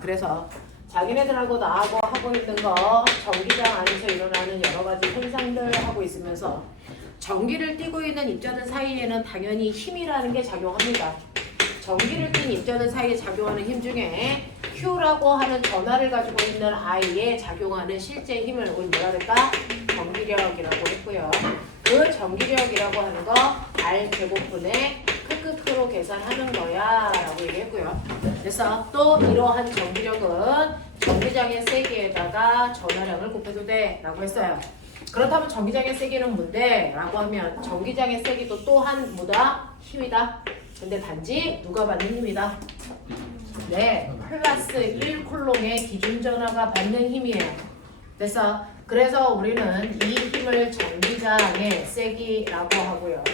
그래서 자기네들하고 나하고 하고 있는 거 전기장 안에서 일어나는 여러 가지 현상들 하고 있으면서 전기를 띠고 있는 입자들 사이에는 당연히 힘이라는 게 작용합니다. 전기를 띤 입자들 사이에 작용하는 힘 중에 Q라고 하는 전하를 가지고 있는 I에 작용하는 실제 힘을 우리 뭐라 그랬다? 전기력이라고 했고요. 그 전기력이라고 하는 거 R 제곱분의 크크크로 계산하는 거야 라고 얘기했고요. 그래서 또 이러한 전기력은 전기장의 세기에다가 전하량을 곱해도 돼 라고 했어요. 그렇다면 전기장의 세기는 뭔데? 라고 하면 전기장의 세기도 또한 뭐다? 힘이다. 근데 단지 누가 받는 힘이다? 네, 플러스 1쿨롱의 기준 전하가 받는 힘이에요. 그래서 우리는 이 힘을 전기장의 세기라고 하고요.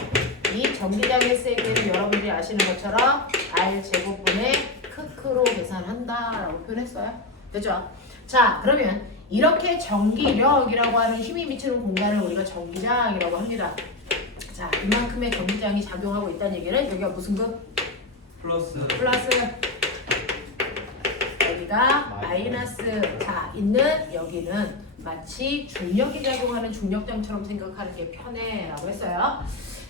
이 전기장의 세기는 여러분들이 아시는 것처럼 R 제곱분의 크크로 계산한다라고 표현했어요. 됐죠? 자, 그러면 이렇게 전기력이라고 하는 힘이 미치는 공간을 우리가 전기장이라고 합니다. 자, 이만큼의 전기장이 작용하고 있다는 얘기는 여기가 무슨 것? 플러스 여기가 마이너스. 자, 있는 여기는 마치 중력이 작용하는 중력장처럼 생각하는 게 편해 라고 했어요.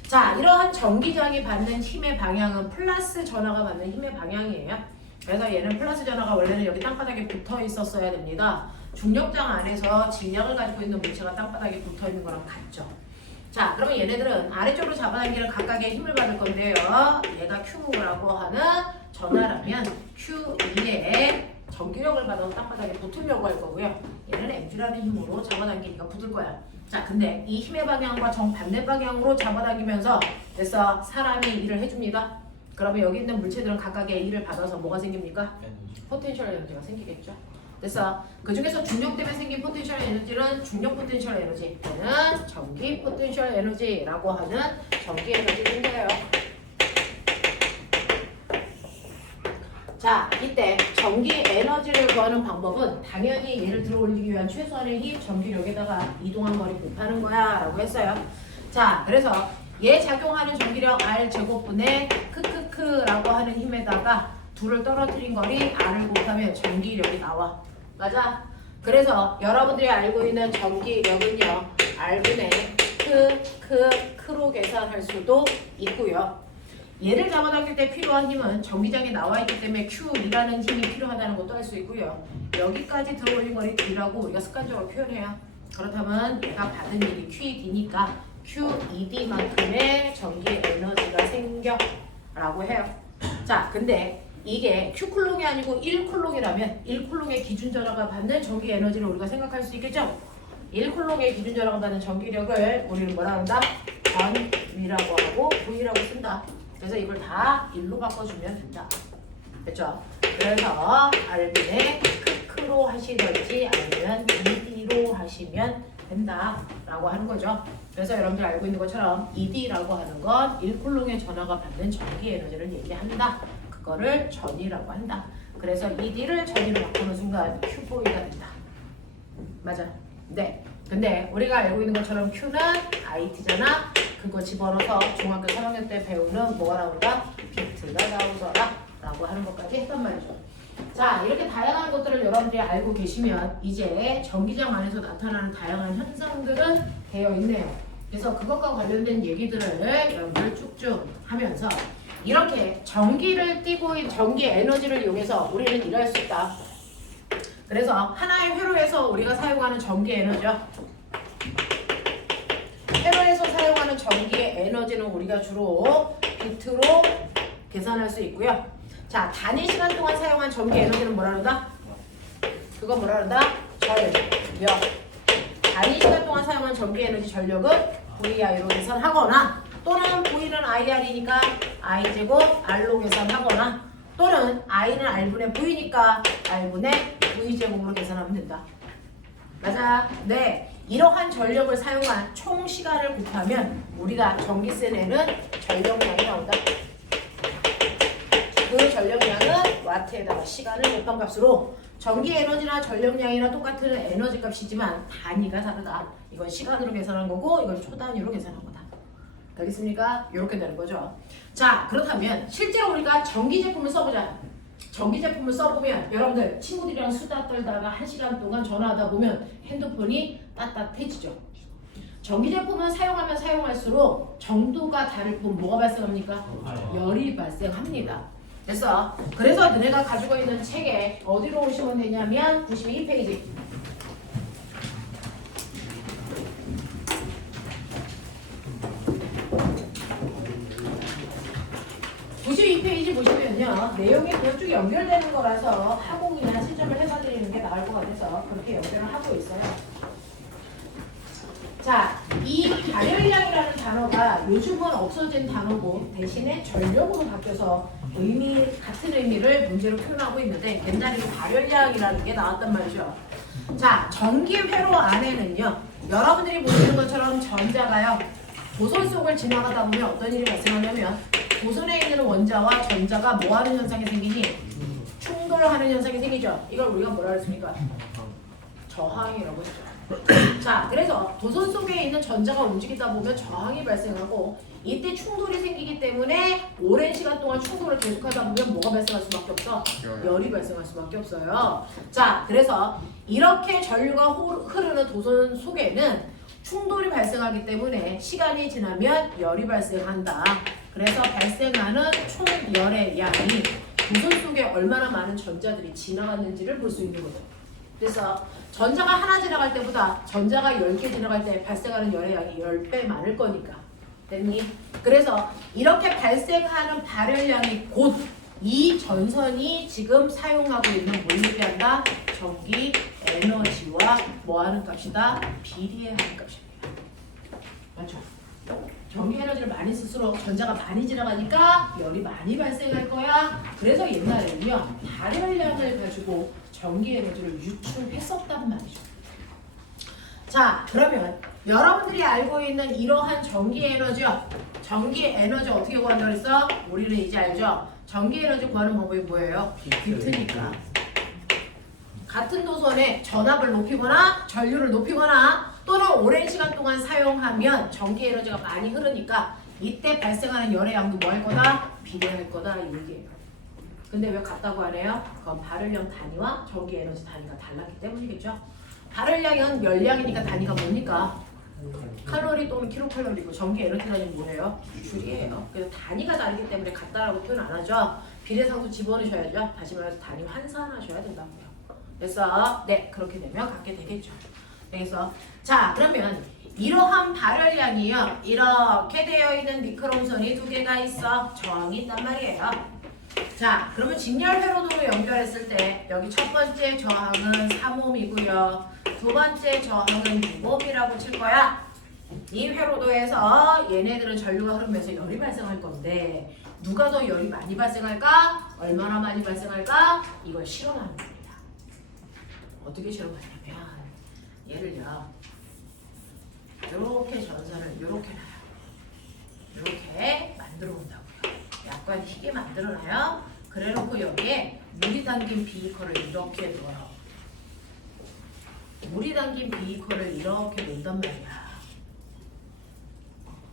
자, 이러한 전기장이 받는 힘의 방향은 플러스 전하가 받는 힘의 방향이에요. 그래서 얘는 플러스 전하가 원래는 여기 땅바닥에 붙어 있었어야 됩니다. 중력장 안에서 질량을 가지고 있는 물체가 땅바닥에 붙어 있는 거랑 같죠. 자, 그러면 얘네들은 아래쪽으로 잡아당기는 각각의 힘을 받을 건데요. 얘가 Q라고 하는 전하라면 Q2에 전기력을 받아서 땅바닥에 붙으려고 할 거고요. 얘는 Mg라는 힘으로 잡아당기니까 붙을 거야. 자, 근데 이 힘의 방향과 정반대 방향으로 잡아당기면서 그래서 사람이 일을 해줍니다. 그러면 여기 있는 물체들은 각각의 일을 받아서 뭐가 생깁니까? 포텐셜 에너지가 생기겠죠. 그래서 그 중에서 중력 때문에 생긴 포텐셜 에너지는 중력 포텐셜 에너지 또는 전기 포텐셜 에너지라고 하는 전기 에너지인데요. 자, 이때 전기 에너지를 구하는 방법은 당연히 얘를 들어 올리기 위한 최소한의 힘 전기력에다가 이동한 거리 곱하는 거야 라고 했어요. 자, 그래서 얘 작용하는 전기력 R 제곱분의 크크크라고 하는 힘에다가 둘을 떨어뜨린 거리 R을 곱하면 전기력이 나와. 맞아? 그래서 여러분들이 알고 있는 전기력은요, R분의 크로 계산할 수도 있고요. 얘를 잡아당길 때 필요한 힘은 전기장에 나와 있기 때문에 Q이라는 힘이 필요하다는 것도 알 수 있고요. 여기까지 들어올린 거리 D라고 우리가 습관적으로 표현해요. 그렇다면 얘가 받은 일이 QED니까 QED만큼의 전기 에너지가 생겨 라고 해요. 자, 근데 이게 Q쿨롱이 아니고 1쿨롱이라면 1쿨롱의 기준 전하가 받는 전기 에너지를 우리가 생각할 수 있겠죠? 1쿨롱의 기준 전하가 받는 전기력을 우리는 뭐라 한다? 전위라고 하고 V라고 쓴다. 그래서 이걸 다 1로 바꿔주면 된다. 됐죠? 그래서 R분의 크크로 하시든지 아니면 ED로 하시면 된다라고 하는 거죠. 그래서 여러분들 알고 있는 것처럼 ED라고 하는 건 1쿨롱의 전하가 받는 전기 에너지를 얘기한다. 그거를 전이라고 한다. 그래서 ED를 전이로 바꾸는 순간 Q보이가 된다. 맞아? 네. 근데 우리가 알고 있는 것처럼 Q는 IT잖아. 그거 집어넣어서 중학교 3학년 때 배우는 뭐가 나온다? 비트가 나오더라 라고 하는 것까지 했단 말이죠. 자, 이렇게 다양한 것들을 여러분들이 알고 계시면 이제 전기장 안에서 나타나는 다양한 현상들은 되어 있네요. 그래서 그것과 관련된 얘기들을 여러분들 쭉쭉 하면서 이렇게 전기를 띠고 전기 에너지를 이용해서 우리는 일할 수 있다. 그래서 하나의 회로에서 우리가 사용하는 전기 에너지요. 회로에서 사용하는 전기의 에너지는 우리가 주로 비트로 계산할 수 있고요. 자, 단위 시간 동안 사용한 전기 에너지는 뭐라 그런다? 그거 뭐라 그런다? 전력. 단위 시간 동안 사용한 전기 에너지 전력은 VI로 계산하거나 또는 V는 IR이니까 I제곱 R로 계산하거나 또는 I는 R분의 V니까 R분의 V제곱으로 계산하면 된다. 맞아? 네. 이러한 전력을 사용한 총 시간을 곱하면 우리가 전기세 내는 전력량이 나온다. 그 전력량은 와트에다가 시간을 곱한 값으로 전기 에너지나 전력량이나 똑같은 에너지 값이지만 단위가 다르다. 이건 시간으로 계산한 거고 이건 초단위로 계산한 거다. 알겠습니까? 이렇게 되는 거죠. 자, 그렇다면 실제로 우리가 전기 제품을 써보자. 전기 제품을 써보면 여러분들 친구들이랑 수다 떨다가 1시간 동안 전화하다 보면 핸드폰이 따뜻해지죠. 전기 제품은 사용하면 사용할수록 정도가 다를 뿐 뭐가 발생합니까? 열이 발생합니다. 그래서 너네가 가지고 있는 책에 어디로 오시면 되냐면 92페이지. 92페이지 보시면요. 내용이 그쭉 연결되는 거라서 하공이나 실점을 해봐드리는 게 나을 것 같아서 그렇게 연결을 하고 있어요. 자, 이 발열량이라는 단어가 요즘은 없어진 단어고 대신에 전력으로 바뀌어서 같은 의미를 문제로 표현하고 있는데 옛날에는 발열량이라는 게 나왔단 말이죠. 자, 전기 회로 안에는요. 여러분들이 보시는 것처럼 전자가요. 도선 속을 지나가다 보면 어떤 일이 발생하냐면 도선에 있는 원자와 전자가 뭐하는 현상이 생기니? 충돌하는 현상이 생기죠. 이걸 우리가 뭐라 했습니까? 저항이라고 했죠. 자, 그래서 도선 속에 있는 전자가 움직이다 보면 저항이 발생하고 이때 충돌이 생기기 때문에 오랜 시간 동안 충돌을 계속하다 보면 뭐가 발생할 수밖에 없어? 열이 발생할 수밖에 없어요. 자, 그래서 이렇게 전류가 흐르는 도선 속에는 충돌이 발생하기 때문에 시간이 지나면 열이 발생한다. 그래서 발생하는 총열의 양이 도선 속에 얼마나 많은 전자들이 지나갔는지를 볼 수 있는 거죠. 그래서 전자가 하나 지나갈 때보다 전자가 10개 지나갈 때 발생하는 열의 양이 10배 많을 거니까. 됐니? 그래서 이렇게 발생하는 발열량이 곧 이 전선이 지금 사용하고 있는 뭘 얘기한다? 전기 에너지와 뭐하는 값이다? 비례하는 값입니다. 맞죠? 전기 에너지를 많이 쓸수록 전자가 많이 지나가니까 열이 많이 발생할 거야. 그래서 옛날에는요 발열량을 가지고 전기 에너지를 유출했었단 말이죠. 자, 그러면 여러분들이 알고 있는 이러한 전기 에너지요. 전기 에너지 어떻게 구한다고 했어? 우리는 이제 알죠? 전기 에너지 구하는 방법이 뭐예요? 비트니까. 같은 도선에 전압을 높이거나 전류를 높이거나 또는 오랜 시간 동안 사용하면 전기 에너지가 많이 흐르니까 이때 발생하는 열의 양도 뭐 할 거다? 비례할 거다 이 얘기예요. 근데 왜 같다고 하네요? 그건 발열량 단위와 전기 에너지 단위가 달랐기 때문이겠죠. 발열량은 열량이니까 단위가 뭡니까? 칼로리 또는 킬로칼로리고 전기 에너지 단위는 뭐예요? 줄이에요. 그래서 단위가 다르기 때문에 같다라고 표현 안 하죠. 비례상수 집어넣으셔야죠. 다시 말해서 단위 환산하셔야 된다고요. 그래서 네, 그렇게 되면 갖게 되겠죠. 그래서 자, 그러면 이러한 발열량이요. 이렇게 되어 있는 미크롬선이 두 개가 있어. 저항이 있단 말이에요. 자, 그러면 직렬 회로도로 연결했을 때 여기 첫 번째 저항은 3옴이고요. 두 번째 저항은 6옴이라고 칠 거야. 이 회로도에서 얘네들은 전류가 흐르면서 열이 발생할 건데 누가 더 열이 많이 발생할까? 얼마나 많이 발생할까? 이걸 실험하는 겁니다. 어떻게 실험하냐면 얘를요. 이렇게 전선을 이렇게 놔요. 이렇게 만들어 온다고요. 약간 희게 만들어놔요. 그래놓고 여기에 물이 담긴 비커를 이렇게 넣어요. 물이 담긴 비커를 이렇게 놓는단 말이야.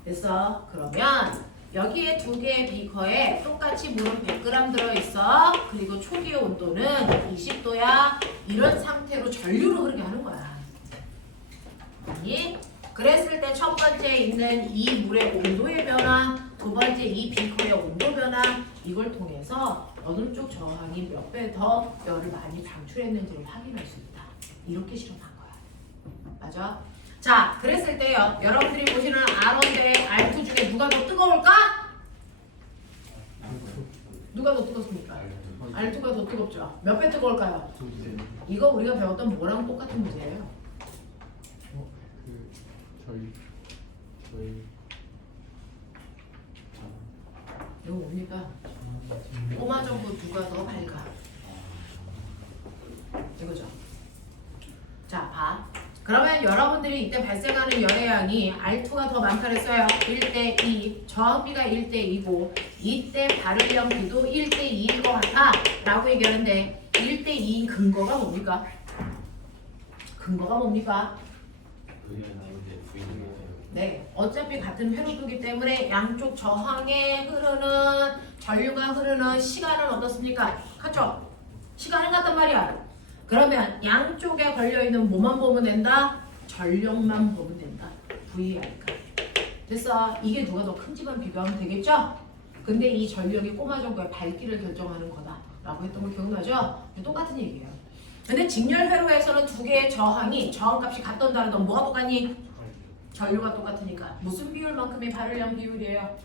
그래서 그러면 여기에 두 개의 비커에 똑같이 물은 100g 들어있어. 그리고 초기의 온도는 20도야. 이런 상태로 전류를 흐르게 하는 거야. 아니? 그랬을 때 첫 번째 있는 이 물의 온도의 변화, 두 번째 이 비커의 온도 변화, 이걸 통해서 어느 쪽 저항이 몇 배 더 열을 많이 방출했는지를 확인할 수 있다. 이렇게 실험한 거야. 맞아? 자, 그랬을 때요. 여러분들이 보시는 R1 대 R2 중에 누가 더 뜨거울까? 누가 더 뜨겁습니까? R2가 더 뜨겁죠. 몇 배 뜨거울까요? 이거 우리가 배웠던 뭐랑 똑같은 문제예요. 이거 뭡니까? 꼬마 정보 누가 더 밝아? 이거죠. 자, 봐. 그러면 여러분들이 이때 발생하는 열의 양이 R2가 더 많다 그랬어요. 1대2. 저항비가 1대2고 이때 발열량 비도 1대2일 것 같아 라고 얘기하는데 1대2인 근거가 뭡니까? 근거가 뭡니까? 네, 어차피 같은 회로도기 때문에 양쪽 저항에 흐르는 전류가 흐르는 시간은 어떻습니까? 같죠? 시간은 같단 말이야. 그러면 양쪽에 걸려있는 뭐만 보면 된다? 전력만 보면 된다. VI가. 됐어. 이게 누가 더 큰지만 비교하면 되겠죠? 근데 이 전력이 꼬마 정도의 밝기를 결정하는 거다 라고 했던 거 기억나죠? 똑같은 얘기예요. 근데 직렬 회로에서는 두 개의 저항값이 같던 다르던 뭐가 똑같니? 전류가 똑같으니까 무슨 비율만큼이 발열량 비율이에요?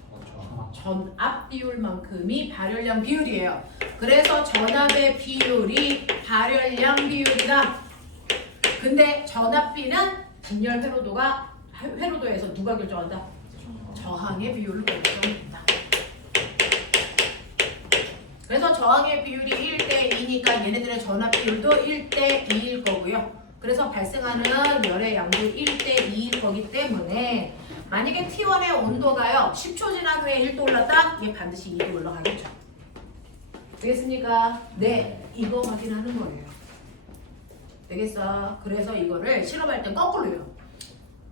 전압 비율만큼이 발열량 비율이에요. 그래서 전압의 비율이 발열량 비율이다. 근데 전압비는 직렬 회로도에서 누가 결정한다? 저항의 비율을 결정한다. 그래서 저항의 비율이 1대2니까 얘네들의 전압 비율도 1대2일 거고요. 그래서 발생하는 열의 양도 1대2일 거기 때문에 만약에 T1의 온도가요 10초 지난 후에 1도 올랐다? 얘 반드시 2도 올라가겠죠. 되겠습니까? 네, 이거 확인하는 거예요. 되겠어? 그래서 이거를 실험할 땐 거꾸로요.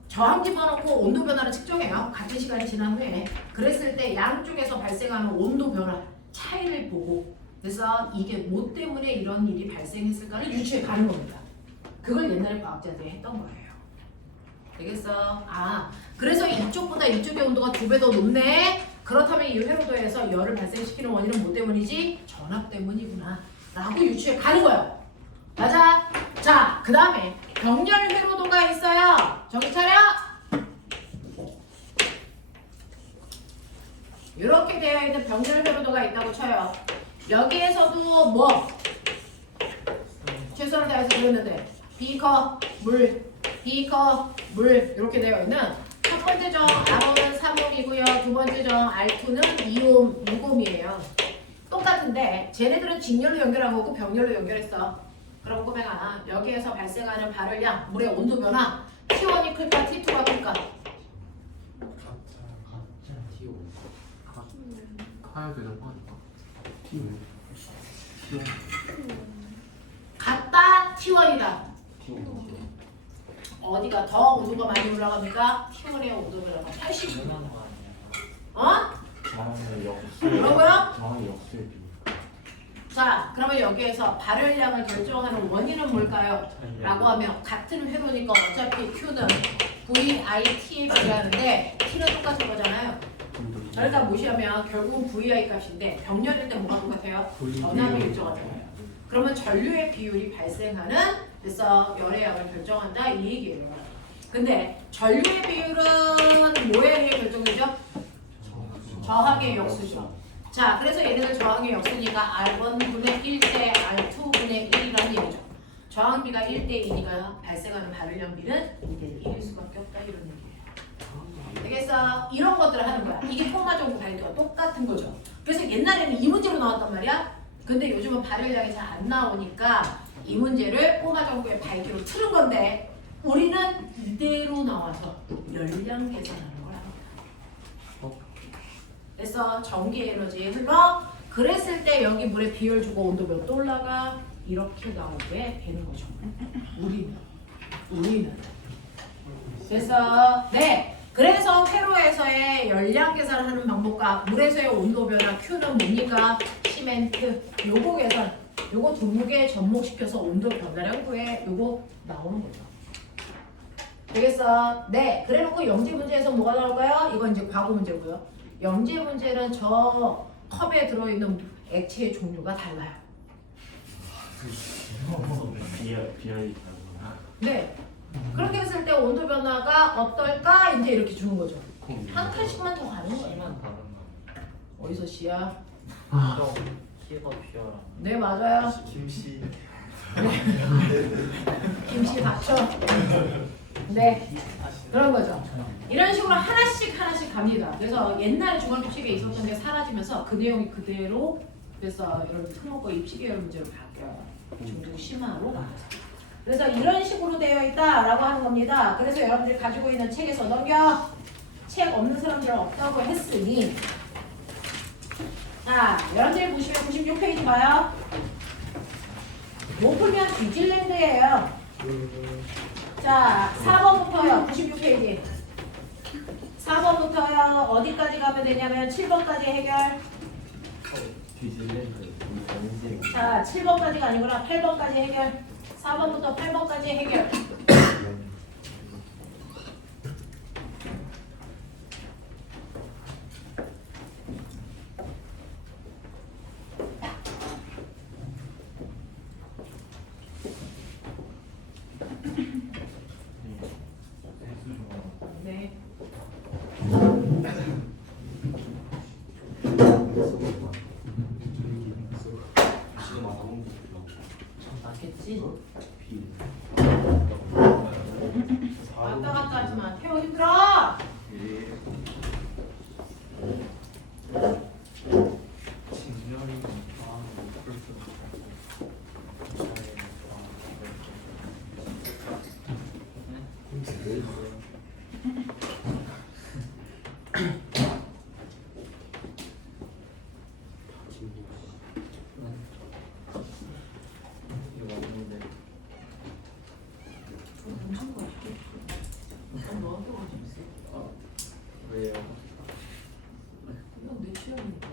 저항 집어넣고 온도 변화를 측정해요. 같은 시간이 지난 후에. 그랬을 때 양쪽에서 발생하는 온도 변화 차이를 보고 그래서 이게 뭐 때문에 이런 일이 발생했을까를 유추해 가는 겁니다. 그걸 옛날에 과학자들이 했던 거예요. 되겠어? 그래서 이쪽보다 이쪽의 온도가 2배 더 높네? 그렇다면 이 회로도에서 열을 발생시키는 원인은 뭐 때문이지? 전압 때문이구나 라고 유추해 가는 거예요. 맞아? 자, 그 다음에 병렬 회로도가 있어요. 정신 차려! 이렇게 되어 있는 병렬 회로도가 있다고 쳐요. 여기에서도 뭐? 최선을 다해서 그렸는데 비커, 물, 비커, 물 이렇게 되어 있는 첫 번째 정 R는 3옴이고요. 두 번째 정 R2는 2옴, 6옴이에요. 똑같은데 쟤네들은 직렬로 연결한 거고 병렬로 연결했어. 그럼 꼬맹아 여기에서 발생하는 발열량, 물의 온도 변화 T1이 클까 T2가 클까? 가야 되는 거 아닐까? 같다 T1이다. 어디가 더 온도가 많이 올라갑니까? T1의 온도 변화가 80. 뭐라고요? 자, 그러면 여기에서 발열량을 결정하는 원인은 뭘까요? 라고 하면 같은 회로니까 어차피 Q는 VIT에 비례하는데 T는 똑같은 거잖아요. 저희가 무시하면 결국은 VI 값인데 병렬일 때 뭐가 똑같아요? 전압이 일정하잖아요. 그러면 전류의 비율이 발생하는 그래서 열의 양을 결정한다 이 얘기예요. 근데 전류의 비율은 뭐에 의해 결정되죠? 저항의 역수죠. 자, 그래서 얘네들 저항의 역수니까 R1분의 1대 R2분의 1이라는 얘기죠. 저항비가 1대2니까 발생하는 발열량비는 2대 1일 수밖에 없다 이런 얘기예요. 되겠어? 이런 것들을 하는 거야. 이게 통화정보 발표와 똑같은 거죠. 그래서 옛날에는 이 문제로 나왔단 말이야. 근데 요즘은 발열량이 잘 안 나오니까 이 문제를 통화정보의 밝기로 틀은 건데 우리는 이대로 나와서 열량 계산하는 거랍니다. 그래서 전기 에너지에 흘러 그랬을 때 여기 물의 비율 주고 온도 몇 도 올라가 이렇게 나오게 되는 거죠. 우리는 그래서 네 그래서 회로에서의 열량 계산을 하는 방법과 물에서의 온도 변화 Q는 뭡니까? 시멘트 요거 계산 요거 두 개 접목시켜서 온도 변화량 구해 요거 나오는 거죠. 되겠어? 네 그래놓고 영재 문제에서 뭐가 나올까요? 이건 이제 과거 문제고요. 영재 문제는 저 컵에 들어있는 액체의 종류가 달라요. 네. 그렇게 했을 때 온도 변화가 어떨까? 이제 이렇게 주는 거죠. 한 칸씩만 더 가는 거예요. 어디서 씨야? 네 맞아요. 김씨. 김씨 닥쳐. 네 그런 거죠. 이런 식으로 하나씩 갑니다. 그래서 옛날 중학교 책에 있었던 게 사라지면서 그 내용이 그대로 그래서 이런 특목고 입시 계열 문제로 바뀌어요. 중등 심화로 가서. 그래서 이런 식으로 되어 있다라고 하는 겁니다. 그래서 여러분들이 가지고 있는 책에서 넘겨. 책 없는 사람들은 없다고 했으니 자, 여러분들이 보시면 96페이지 봐요. 못 풀면 뉴질랜드예요. 자, 4번부터요. 96페이지. 4번부터요. 어디까지 가면 되냐면 7번까지 해결. 뉴질랜드 자, 7번까지가 아니구나. 8번까지 해결. 4번부터 8번까지 해결. 네. 맞겠지? 왔다 갔다 하지 마. 태워 힘들어. 왜요? 이건 내 취향이니까.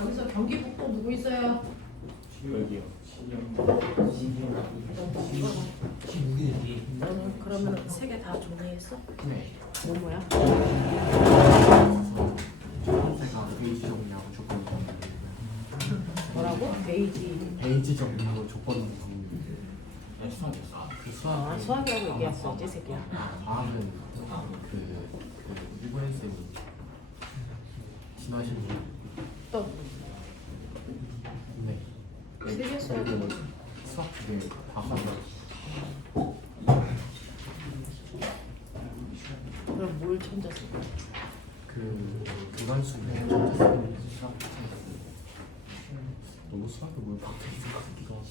여기서 경기 북도 누구 있어요? 여기요. 너는 그러면 세 개 다 정리했어? 네. 뭐야? 첫 번째가 베이지 정리하고 조건 정리. 뭐라고? 베이지. 베이지 정리하고 조건 정리. 네, 수학이었어. 그 수학. 아, 수학이라고 얘기했어, 이 새끼야. 다음은 그 일본 쌤이 지나신 분. 또 네. 실겠어요. 그리고 수학 두개다 하고. 그럼 뭘 찾았어? 그 교환수를 찾았어요. 수학 너무 수학에 뭘 박혀 있을 것 같기도 하고.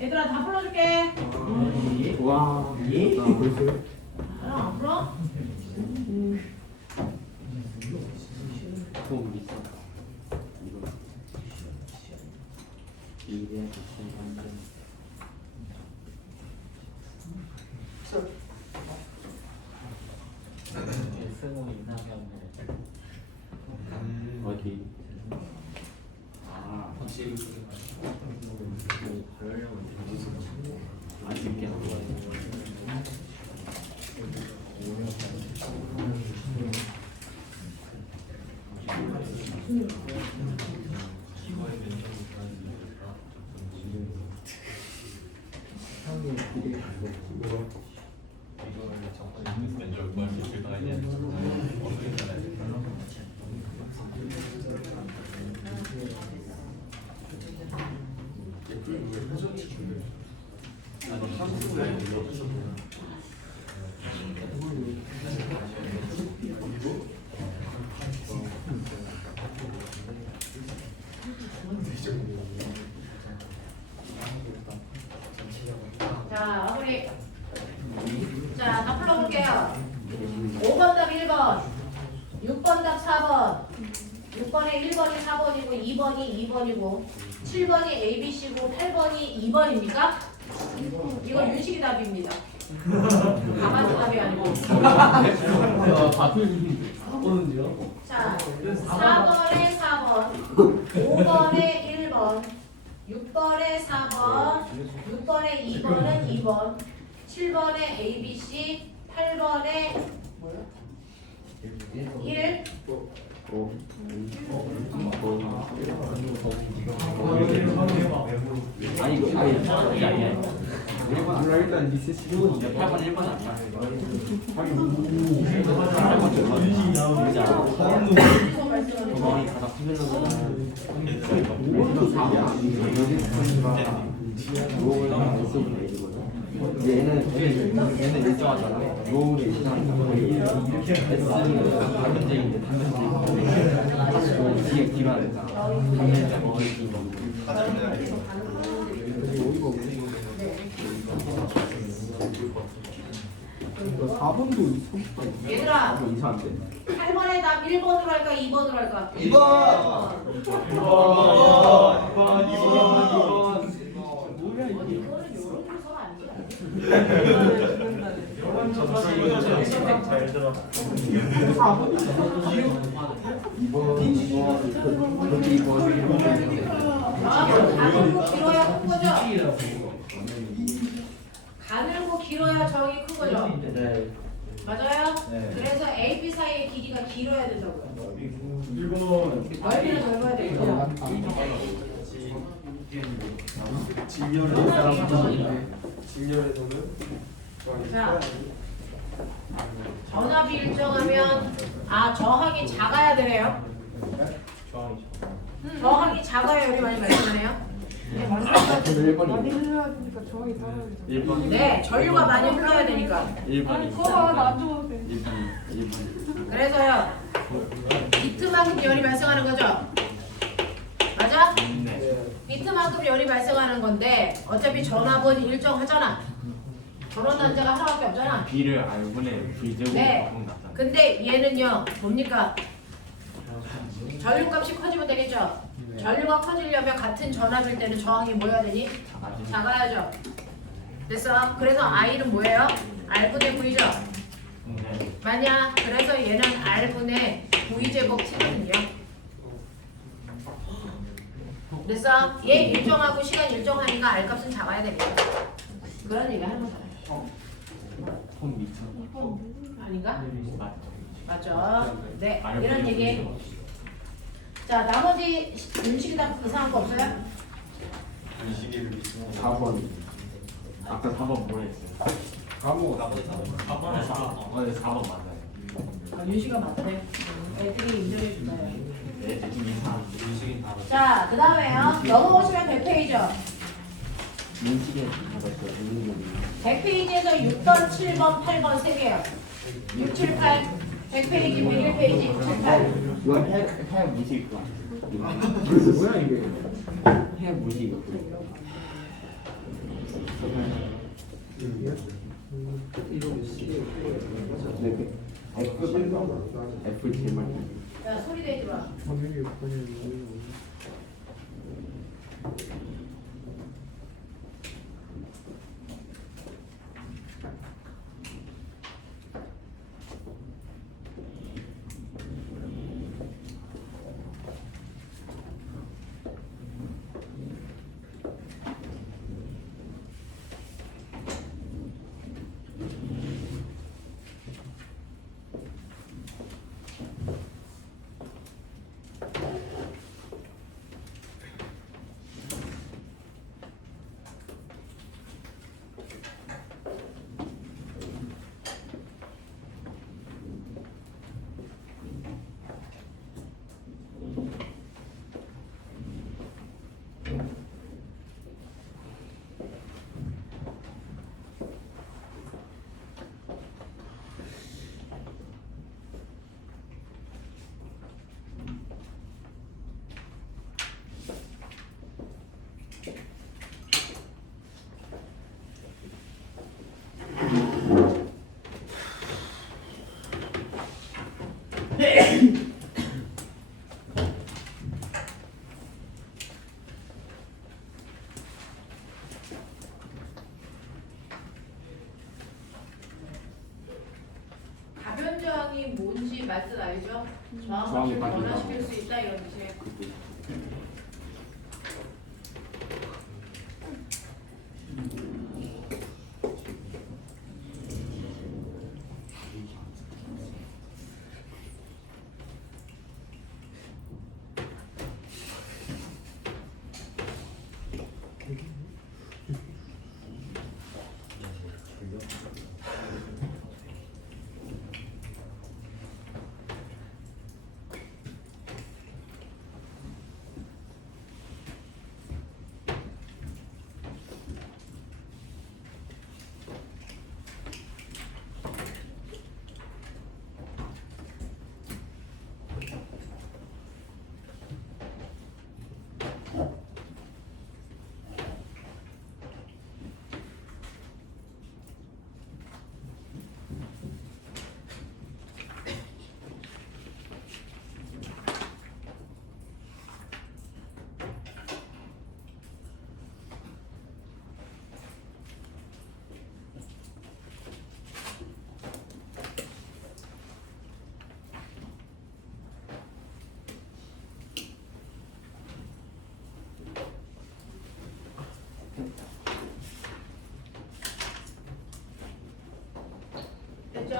얘들아 다 풀어줄게. 와, 예? 벌써요? 안 풀어? 좀 있어. 이게 쓰고 있나 어디? 아, 확실히 그러려고 아쉽게 한 거예요. 자, 마무리. 자, 다 풀어볼게요. 5번 답 1번, 6번 답 4번, 6번에 1번이 4번이고 2번이 2번이고 7번이 ABC고 8번이 2번입니까? 이건 윤식이 답입니다. 강아지 답이 아니고. 자, 4번에 4번, 5번에 1번, 6번에 4번, 6번에 2번은 2번, 7번에 ABC, 8번에 뭐야? 1 아니 이거 아니야. 몰라 일단 리셋시키고 8번 1번 아니야. 어디서 말씀하는 거야? 거기 가다 풀려서 얘는 일정하잖아. 요울이 이상한 단면적인데 단면적인데 뒤에 뒤만 했잖아. 단면적 머리 너 4번도 30번 얘들아 이상한데 8번에 답 1번으로 할까 2번으로 할까? 2번 뭐야 이거는 이런 순서가 아니지. 가늘고 길어야 큰 거죠? 가늘고 길어야 정이 큰 거죠? 네. 맞아요? 네. 그래서 A, B 사이의 길이가 길어야 된다고요. 1번 넓이는 넓어야 되고요. 진열에서는 자, 전압이 일정하면 저항이 작아야 되네요. 저항이 작아야 열이 많이 발생하네요. 저는 1번이 많이 흘러야 되니까 저항이 따라야 되잖아. 1번. 네, 전류가 많이 흘러야 되니까. 1번이. 그거 나안 줘도 돼. 1번. 그래서요, 비트만큼 열이 발생하는 거죠? 맞아? 네. 비트만큼 열이 발생하는 건데 어차피 전압은 일정하잖아. 전원 단자가 하나밖에 없잖아. B를 R분의 V제곱 네. 바꾸면 낫잖아. 근데 얘는요, 뭡니까? 전류값이 커지면 되겠죠? 전류가 커지려면 같은 전압일 때는 저항이 뭐여야 되니? 작아야죠. 됐어? 그래서 I는 뭐예요? R분의 V죠? 네. 맞냐? 그래서 얘는 R분의 V제곱 T거든요. 됐어? 얘 일정하고 시간 일정하니까 R값은 작아야 됩니다. 그런 얘기 하는 거잖아요. 폰 미쳐. 아닌가? 맞죠. 맞죠? 네, 이런 얘기. 자, 나머지 음식이 다 이상한 거 없어요? 4번 아까 4번 뭐 했어요? 까먹어 4번에 4번. 네, 4번 맞아요. 윤식아 맞네. 애들이 인정해 줄까요? 네, 좀 이상. 자, 그 다음에요. 넘어오시면 100페이지죠. 민식이 받았어요 100페이지에서 6번, 7번, 8번 3개요. 6, 7, 8. 100페이지, 101페이지, 6, 7, 8. 이건 해 무식 뭐야 이게 해 무식 네 F 제일 많이 야, 소리 내지 마. 가변저항이 뭔지 말뜻 알죠? 저항값을 저항이 빠진다. 변화시킬 수 있다 이런 뜻이에요.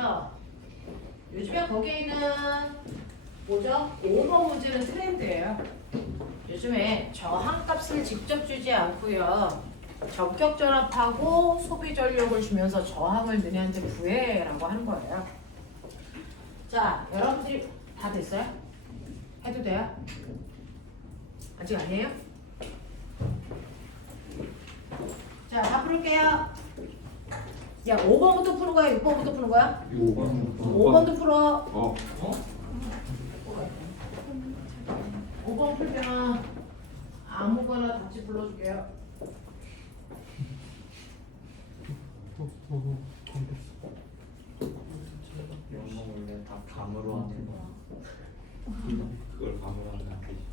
있고요. 요즘에 거기에 있는 뭐죠? 5번 문제는 트렌드예요. 요즘에 저항값을 직접 주지 않고요. 적격 전압하고 소비 전력을 주면서 저항을 너네한테 구해라고 하는 거예요. 자, 여러분들이 다 됐어요? 해도 돼요? 아직 아니에요? 자, 다 풀을게요. 야, 5번부터 푸는 거야? 6번부터 푸는 거야? 5번도 풀어. 5번 풀면 아무거나 답지 불러줄게요. 영어 원래 다 감으로 하는 거. 그걸 감으로 하면 안 되지.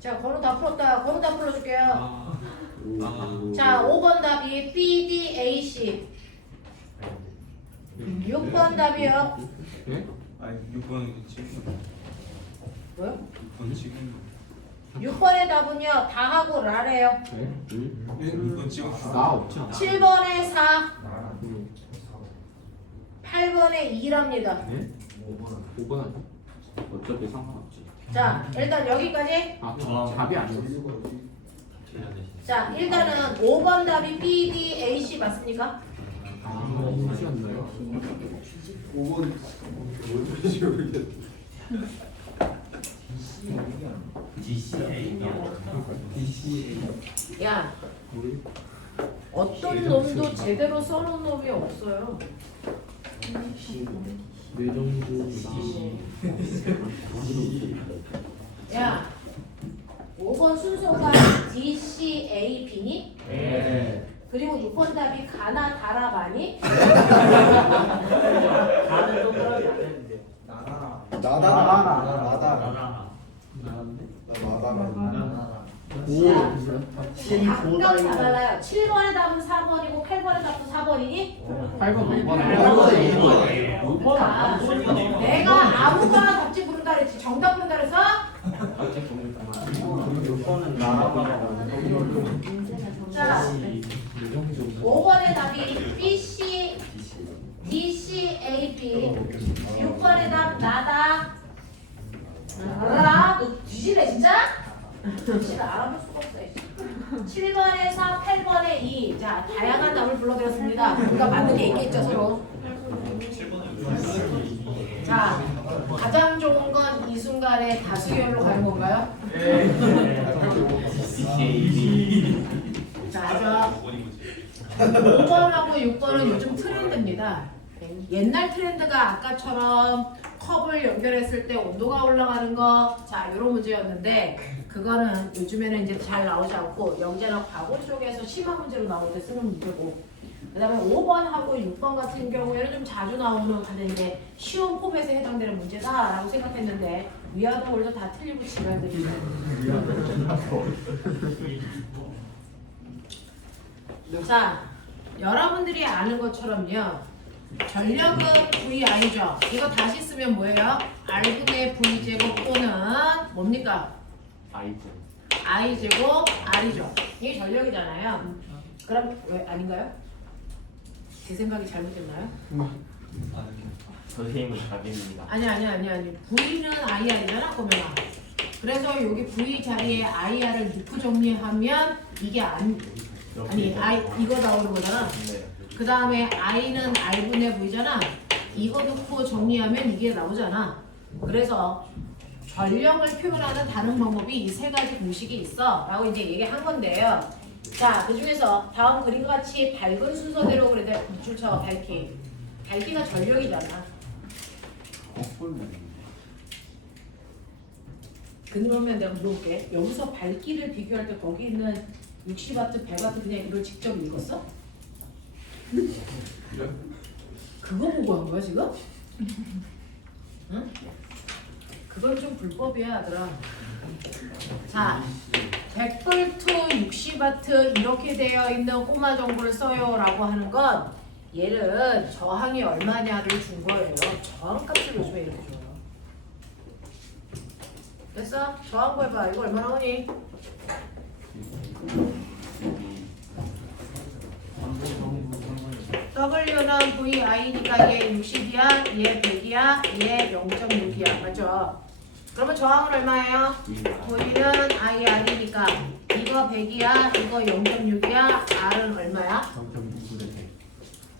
자, 건우 다 풀었다. 건우 다 풀어줄게요. 자, 5번 답이 BDAC. 6번 답이요. 아니 6번 지금 뭐요? 6번 지금 6번의 답은요. 다 하고 라래요. 6번 지금 나 없지 않아? 7번에 4, 8번에 2랍니다. 5번 아니야? 어차피 상관없지. 자, 일단 여기까지. 답이 아니었어. 자, 일단은 5번 답이 BDAC 맞습니까? 무시한다요? 5번 뭔지 모르겠어. 야, 어떤 놈도 제대로 써놓은 놈이 없어요. 야, 5번 순서가 DCAB니? 네. 그리고 6번 답이 가나 다라 많이? 다는 좀 들어가면 안 되는데요. 나다. 각각 다 달라요. 7번의 답은 4번이고 8번의 답도 4번이니? 8번 5번. 자, 내가 아무거나 답지 부른다 그랬지. 정답 부른다 그랬어? 그럼 6번은 나라가 자, 5번의 답이 BC, DCAB. 6번의 답 나다. 알아? 너 뒤질래 진짜? 진짜 알아볼 수가 없어. 7번에 4, 8번에 2. 자, 다양한 답을 불러드렸습니다. 우리가 맞는 게 있겠죠 서로. 자, 가장 좋은 건 이 순간에 다수결로 가는 건가요? 자, 저 5번하고 6번은 요즘 트렌드입니다. 옛날 트렌드가 아까처럼 컵을 연결했을 때 온도가 올라가는 거, 자, 이런 문제였는데 그거는 요즘에는 이제 잘 나오지 않고 영재나 과거 쪽에서 심한 문제로 나올 때 쓰는 문제고, 그 다음에 5번하고 6번 같은 경우에는 좀 자주 나오는 가장 이제 쉬운 포맷에 해당되는 문제다라고 생각했는데 위아더 올도 다 틀리고 지랄들이죠. 자, 여러분들이 아는 것처럼요. 전력은 VI죠. 이거 다시 쓰면 뭐예요? R분의 V제곱 또는 뭡니까? I제곱 R이죠. 이게 전력이잖아요. 그럼 왜 아닌가요? 제 생각이 잘못됐나요? 선생님은 답입니다. 아니. V는 IR이잖아, 그러면. 그래서 여기 V 자리에 IR을 넣고 정리하면 이게 아니 이거 나오는 거잖아. 그 다음에 I는 R분의 V잖아. 이거 넣고 정리하면 이게 나오잖아. 그래서 전력을 표현하는 다른 방법이 이 세 가지 공식이 있어 라고 이제 얘기한 건데요. 자, 그 중에서 다음 그림과 같이 밝은 순서대로 그래도 밑줄쳐 밝기. 밝기가 전력이잖아. 그러면 내가 물어볼게. 여기서 밝기를 비교할 때 거기 있는 60W, 100W 그냥 이걸 직접 읽었어? 그거 보고 한 거야 지금? 응? 그건 좀 불법이야, 아들아. 자, 100V 60W 이렇게 되어 있는 꼬마 정보를 써요라고 하는 건 얘는 저항이 얼마냐를 준 거예요. 저항값을 요즘에 이렇게 줘요. 됐어? 저항 구해봐. 이거 얼마나 오니? W는 VI니까 얘 60이야, 얘 100이야, 얘 0.6이야. 맞죠? 그러면 저항은 얼마예요? V는 IR이니까 이거 100이야, 이거 0.6이야, R은 얼마야?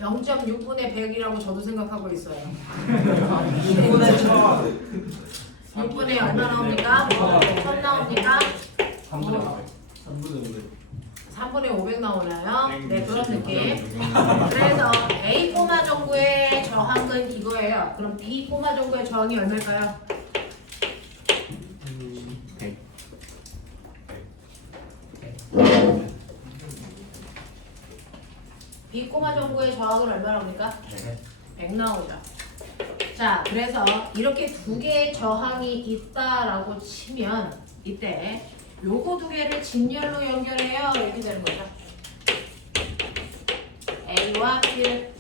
0.6분의 100이라고 저도 생각하고 있어요. 6분의 얼마 나옵니까? 1000 나옵니까? 3분의 500 나오나요? 네, 그런 느낌. 그래서 A 꼬마 정구의 저항은 이거예요. 그럼 B 꼬마 정구의 저항이 얼마일까요? 100. B 꼬마 정구의 저항은 얼마 나옵니까? 100 나오죠. 자, 그래서 이렇게 두 개의 저항이 있다라고 치면 이때 요거 두 개를 직렬로 연결해요. 이렇게 되는 거죠. A와 B를.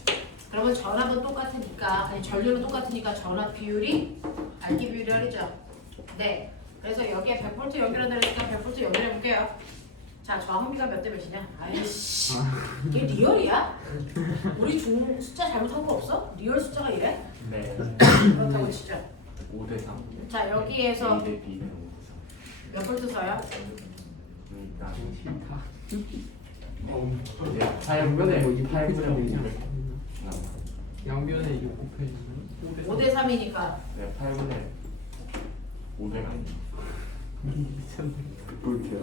그러면 전압은 똑같으니까, 아니 전류는 똑같으니까 전압 비율이 알기 비율이 하죠. 네. 그래서 여기에 100V 연결한다 그러니까 100V 연결해 볼게요. 자, 저항비가 몇 대 몇이냐? 아이씨. 이게 리얼이야? 우리 중 숫자 잘못한 거 없어? 리얼 숫자가 이래? 네. 그렇다고 치죠. 5대 3. 자, 여기에서 A 대 B는 5대 몇 볼트 써요? 8분의 500 양변에 6 곱해주면 5대 3이니까 네, 8분의 500 아니에요? 볼트요?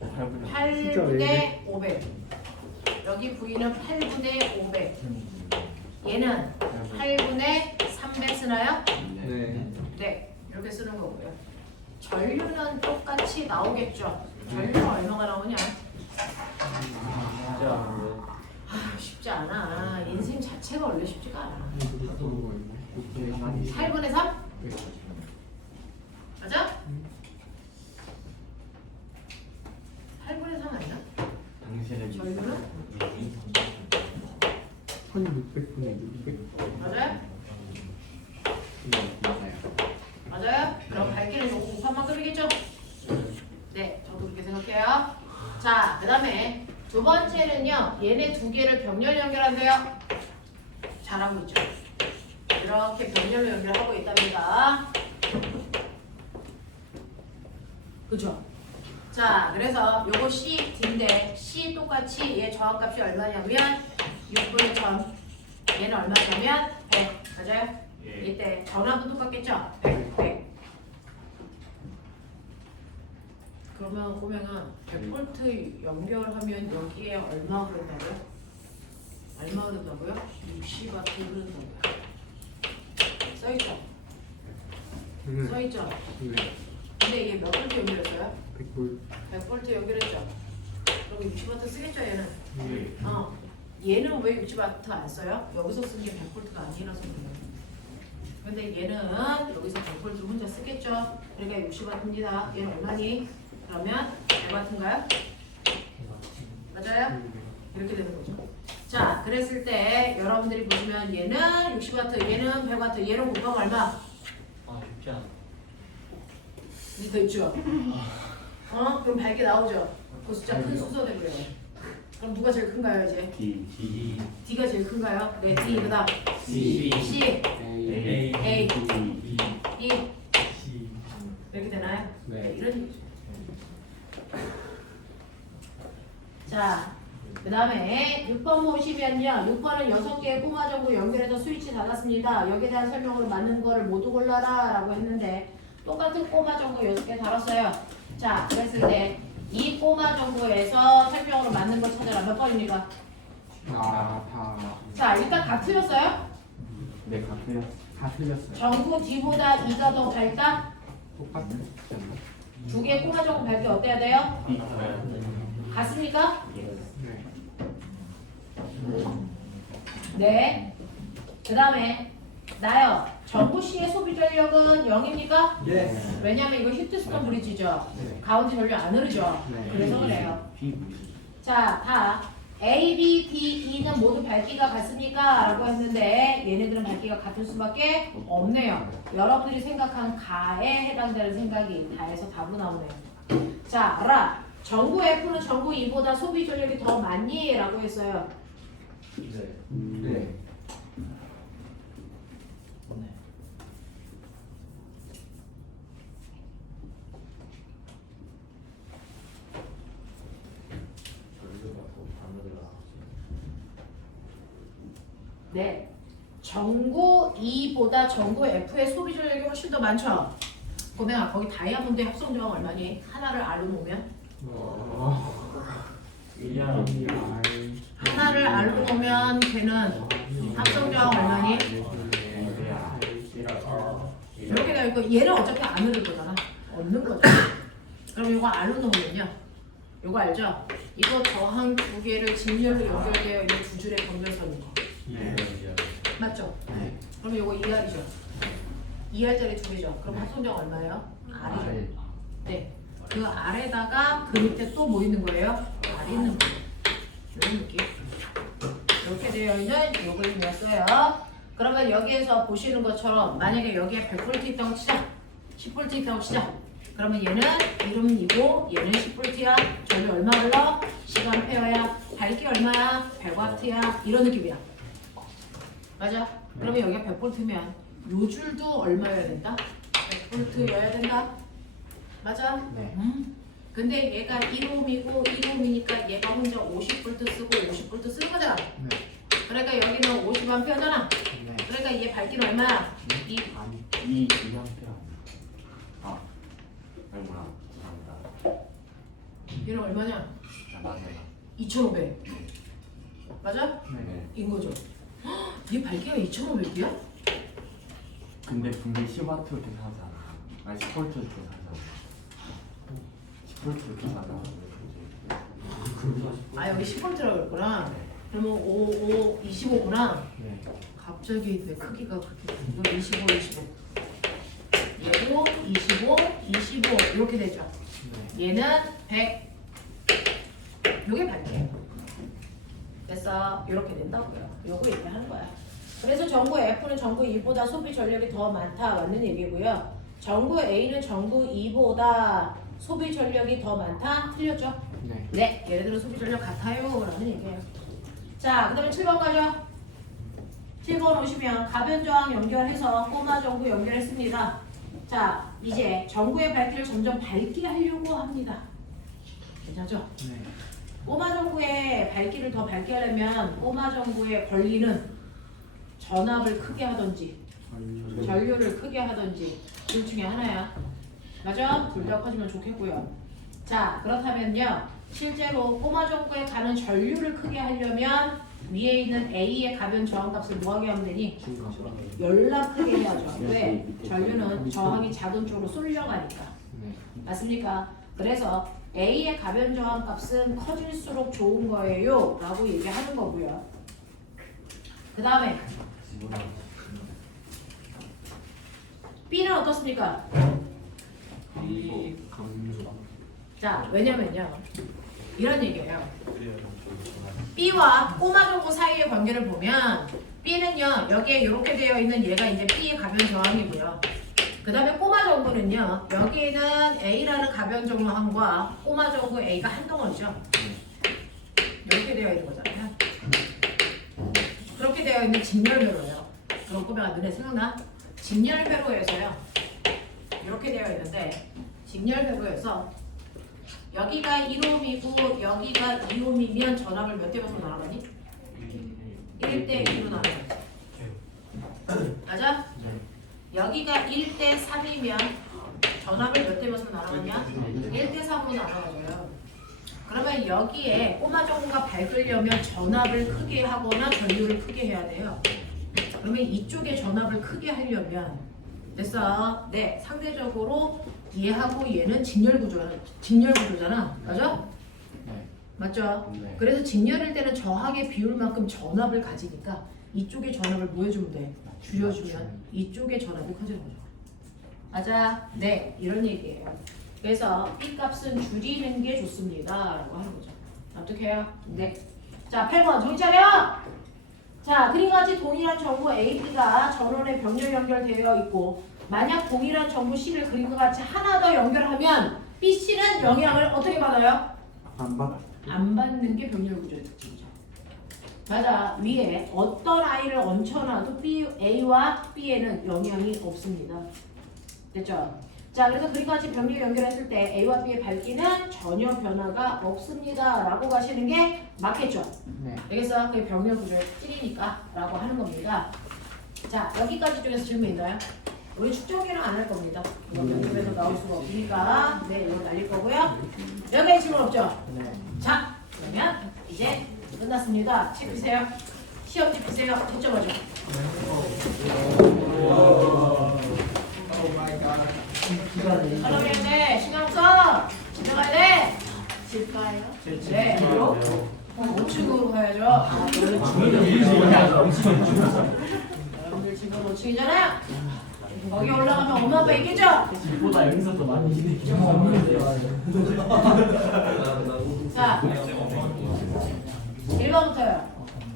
8분의 8분의 500. 여기 V는 8분의 500. 얘는 8분의 300 쓰나요? 네. 네, 이렇게 쓰는 거고요. 전류는 똑같이 나오겠죠. 전류는 얼마가 나오냐? 쉽지 않아. 인생 자체가 원래 쉽지가 않아. 8분의 3? 맞아? 8분의 3 아니야? 당신의 전류는? 1600분의 600. 맞아요? 맞아요? 그럼 밝기는 요거 곱한 만큼이겠죠? 네, 저도 그렇게 생각해요. 자, 그 다음에 두 번째는요. 얘네 두 개를 병렬 연결한대요. 잘하고 있죠? 이렇게 병렬로 연결하고 있답니다. 그죠? 자, 그래서 요거 C, D인데 C 똑같이 얘 저항값이 얼마냐면 6분의 1000. 얘는 얼마냐면 100. 맞아요? 이때 전압은 똑같겠죠? 100. 그러면 꼬맹아 100V 연결하면 여기에 얼마 흐른다고요? 얼마 흐른다고요? 60W 흐른다고요. 써있죠? 써있죠? 근데 얘 몇 볼트 연결했어요? 100불. 100V 연결했죠? 그럼 60W 쓰겠죠 얘는? 얘는 왜 60W 안 써요? 여기서 쓴 게 100V가 아니라서 그래요. 근데 얘는 여기서 100V를 혼자 쓰겠죠? 그러니까 60W입니다. 얘는 얼마니? 그러면 100W인가요? 맞아요? 이렇게 되는 거죠. 자, 그랬을 때 여러분들이 보시면 얘는 60W, 얘는 100W, 얘는 곱하면 얼마? 아, 쉽지 않아. 이제 더 있죠? 그럼 밝게 나오죠? 그 숫자 큰 순서대로요. 그럼 누가 제일 큰가요 이제? D, D가 제일 큰가요? 네, D 그다음 C, C, A, A, B, E 이렇게 되나요? 네. 이런 얘기죠. 자, 그 다음에 6번 보시면요. 6번은 6개의 꼬마 정보 연결해서 스위치 닫았습니다. 여기에 대한 설명으로 맞는 거를 모두 골라라 라고 했는데 똑같은 꼬마 정보 6개 달았어요. 자, 그랬을 때 이 꼬마 정보에서 설명으로 맞는 거 찾아라. 몇 번입니까? 다 자, 일단 다 틀렸어요? 네, 같아요. 다 틀렸어요. 정보 D보다 E가 더 밝다? 똑같지 않나? 두 개의 꼬마 정보 밝기 어때야 돼요? B, 같습니까? 네. 네. 그 다음에 나요. 정구 씨의 소비 전력은 0입니까? 예. 왜냐면 이거 휴트스턴 브리지죠. 네. 가운데 전류 안 흐르죠. 네. 그래서 그래요. B 무시. 자, 다 A, B, D, E는 모두 밝기가 같습니까? 라고 했는데 얘네들은 밝기가 같을 수밖에 없네요. 여러분들이 생각한 가에 해당되는 생각이 다에서 답으로 나오네요. 자, 알아. 전구 F는 전구 E보다 소비 전력이 더 많니? 라고 했어요. 네. 네. 전구 E보다 전구 F의 소비 전력이 훨씬 더 많죠? 고명아, 거기 다이아몬드 합성 저항 얼마니? 하나를 R로 놓으면? 하나를 R로 놓으면 걔는 합성 저항 얼마니? 이렇게 되어 있고 얘는 어차피 안 흐를 거잖아. 없는 거죠. 그럼 이거 R로 놓으면요. 이거 알죠? 이거 저항 두 개를 직렬로 연결되어 있는 두 줄의 경계선인 거. 맞죠? 그럼 이거 2R이죠. 2R짜리 두 개죠. 그럼 합성정 얼마예요? R이죠. 네. 그 R에다가 그 밑에 또 뭐 있는 거예요? R 있는 거예요. 이런 느낌. 이렇게 되어 있는 요 그림이었어요. 그러면 여기에서 보시는 것처럼 만약에 여기에 100V 있다고 치자. 10V 있다고 치자. 그러면 얘는 1옴이고 얘는 10V야. 전류 얼마 흘러? 시간 페어야. 밝기 얼마야? 100W야. 이런 느낌이야. 맞아? 그러면 여기가 100V면 요 줄도 얼마여야 된다? 100V여야 된다? 맞아? 네. 근데 얘가 1옴이고 1옴이니까 얘가 혼자 50V 쓰고 50V 쓰는 거잖아. 네. 그러니까 여기는 50A잖아. 네. 그러니까 얘 밝기는 얼마야? 아니. 이 이형표. 아, 얼마나? 감사합니다. 얘는 얼마냐? 아, 맞아요. 2500. 맞아? 네. 인 거죠. 헉, 얘 밝기가 2500이야? 근데 분명히 10W 계산하잖아. 아니 10V 계산하잖아. 10V 계산하잖아. 아 여기 10V라고 그랬구나. 그러면 5, 25구나. 네. 갑자기 내 크기가 그렇게 이거 25, 25. 얘도 25, 25 이렇게 되죠. 얘는 100. 요게 밝기예요. 됐어. 이렇게 된다고요. 요거 얘기하는 거야. 그래서 전구 F는 전구 E보다 소비 전력이 더 많다 맞는 얘기고요. 전구 A는 전구 E보다 소비 전력이 더 많다 틀렸죠? 네. 네, 얘네들은 소비 전력 같아요 라는 얘기예요. 자, 그 다음에 7번 가죠. 7번 오시면 가변 저항 연결해서 꼬마 전구 연결했습니다. 자, 이제 전구의 밝기를 점점 밝게 하려고 합니다. 괜찮죠? 네. 꼬마 전구의 밝기를 더 밝게 하려면 꼬마 전구의 권리는 전압을 크게 하든지 전류를 크게 하든지 둘 중에 하나야. 맞아? 둘 다 커지면 좋겠고요. 자, 그렇다면요. 실제로 꼬마 전구에 가는 전류를 크게 하려면 위에 있는 A의 가변 저항값을 뭐하게 하면 되니? 열나 크게 해야죠. 왜? 전류는 저항이 작은 쪽으로 쏠려가니까. 네. 맞습니까? 그래서 A의 가변 저항값은 커질수록 좋은 거예요 라고 얘기하는 거고요. 그 다음에 B는 어떻습니까? 감소. 자, 왜냐면요. 이런 얘기예요. B와 꼬마 전구 사이의 관계를 보면 B는요. 여기에 이렇게 되어 있는 얘가 이제 B의 가변 저항이고요. 그 다음에 꼬마 전구는요. 여기는 A라는 가변 저항과 꼬마 전구 A가 한 덩어리죠. 이렇게 되어 있는 거잖아요. 그렇게 되어 있는 직렬회로예요. 그럼 꼬마가 눈에 생각나? 직렬회로에서요. 이렇게 되어 있는데 직렬회로에서 여기가 1옴이고 여기가 2옴이면 전압을 몇 대 몇으로 나눠가니? 1대 2로 나눠가지. 맞아? 여기가 1대 3이면 전압을 몇 대 몇으로 나눠가냐? 1대 3으로 나눠가져요. 그러면 여기에 꼬마 전구가 밝으려면 전압을 크게 하거나 전류를 크게 해야 돼요. 그러면 이쪽에 전압을 크게 하려면 됐어? 네, 상대적으로 얘하고 얘는 직렬구조잖아. 맞아? 네. 맞죠? 네. 그래서 직렬일 때는 저항의 비율만큼 전압을 가지니까 이쪽의 전압을 뭐 해주면 돼? 줄여주면 이쪽의 전압이 커지는 거죠. 맞아? 네, 이런 얘기예요. 그래서 B 값은 줄이는 게 좋습니다. 라고 하는 거죠. 어떡해요? 네. 자, 8번 정신 차려! 자, 그림과 같이 동일한 정보 AB가 전원에 병렬 연결되어 있고 만약 동일한 정보 C를 그림과 같이 하나 더 연결하면 BC는 영향을 어떻게 받아요? 안 받아. 안 받는 게 병렬 구조의 특징이죠. 맞아. 위에 어떤 I를 얹혀놔도 A와 B에는 영향이 없습니다. 됐죠? 자, 그래서 그림과 같이 병렬 연결했을 때 A와 B의 밝기는 전혀 변화가 없습니다. 라고 가시는 게 맞겠죠? 네. 알겠어? 그게 병렬 구조의 특징이니까 라고 하는 겁니다. 자, 여기까지 쪽에서 질문 있나요? 우리 축적이랑 안 할 겁니다. 이건 면접에서 나올 수가 없으니까 네, 이거 날릴 거고요. 여기에 질문 없죠? 네. 자, 그러면 이제 끝났습니다. 책 피세요. 시험지 피세요. 채점하죠. 그러면 시간 없어. 집에 가야 돼. 집 가요? 네. 그리고 5층으로 가야죠. 여러분들 지금 5층이잖아요. 거기 올라가면 엄마 아빠 있겠죠? 집보다 여기서 더 많이 자, 1번부터요.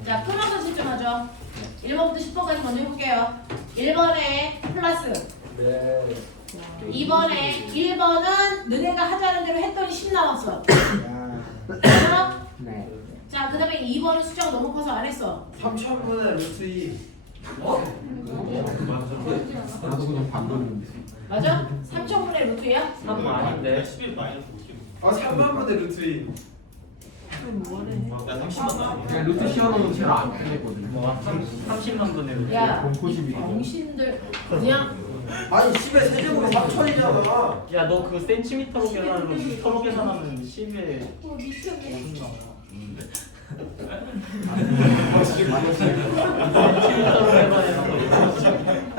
자, 끊어서 채점하죠. 1번부터 10번까지 먼저 해볼게요. 1번에 플러스. 2번에 1번은 너네가 하자는 대로 했더니 10 나왔어. 그래서 네. 자, 그 다음에 2번은 숫자가 너무 커서 안 했어. 3,000분의 루트 2. 나도 그냥 반론인데. 맞아? 3,000분의 루트야? 3 아닌데 11 마이너스 50. 아 3만분의 루트 2. 야 30만 나와. 그냥 루트 씌워놓으면 제가 안 틀리거든요. 30만 분의 루트 야, 공포집이. 정신들 그냥 아니 10의 세제곱이 3,000이잖아. 야 너 그 센티미터로 계산하면 미터로 계산하면 10에 센티미터로 계산하면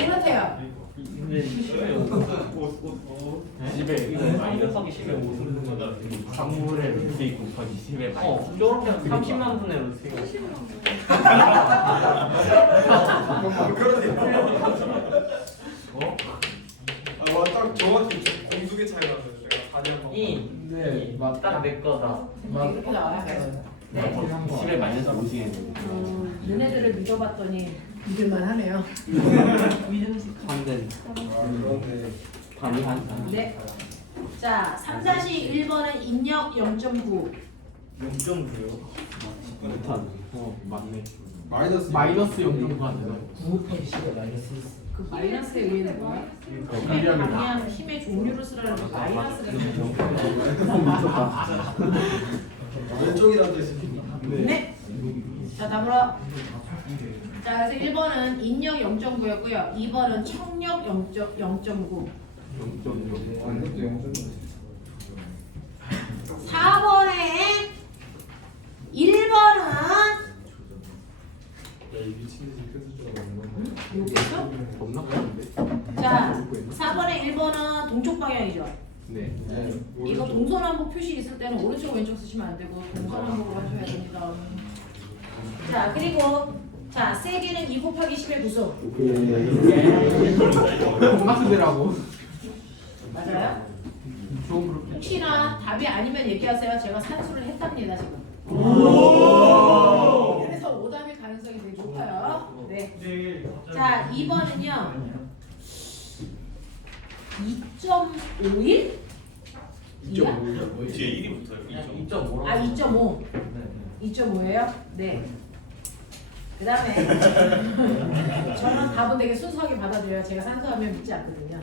이렇대요. 근데 10에 집에 마이너스하기 10에 5 강물에 루트 있고 곱하기 10에 마이너스 저렇게 30만 분의 루트 아딱 정확히 공두개 차이 나는데 내가 4년 번. 네, 딱 내 거다 이렇게 나와요. 네. 10에 마이너스 50에 너네들을 믿어봤더니 믿을만 하네요. 반대 그런데 반이 한 네. 자, 3-1번은 입력 0.9. 0.9요? 못한 맞네 마이너스 0.9가 안 되나? 그 마이너스의 의미는 뭐야? 힘의 불리합니다. 방향, 힘의 종류를 쓰라는 거 마이너스가 있죠. 왼쪽이라는 뜻이. 네. 자, 다음으로. 자, 그래서 1번은 인력 0.9였고요. 2번은 청력 0.9. 4번에 1번은 여기서? 겁나 큰데? 자, 4번에 1번은 동쪽 방향이죠. 네. 이거 동서남북 표시 있을 때는 오른쪽 왼쪽 쓰시면 안 되고 동서남북으로 하셔야 됩니다. 자, 그리고 자, 세기는 2 곱하기 10의 구수. 겁나 크더라고. 맞아요? 좋은 그룹. 혹시나 답이 아니면 얘기하세요. 제가 산수를 했답니다, 지금. 그래서 오답일 가능성이 되게 높아요. 네. 자, 2번은요. 2.51? 2야? 뒤에 1이 붙어요. 2.5 아, 2.5. 2.5예요? 네. 그 다음에 저는 답은 되게 순수하게 받아줘요. 제가 산수하면 믿지 않거든요.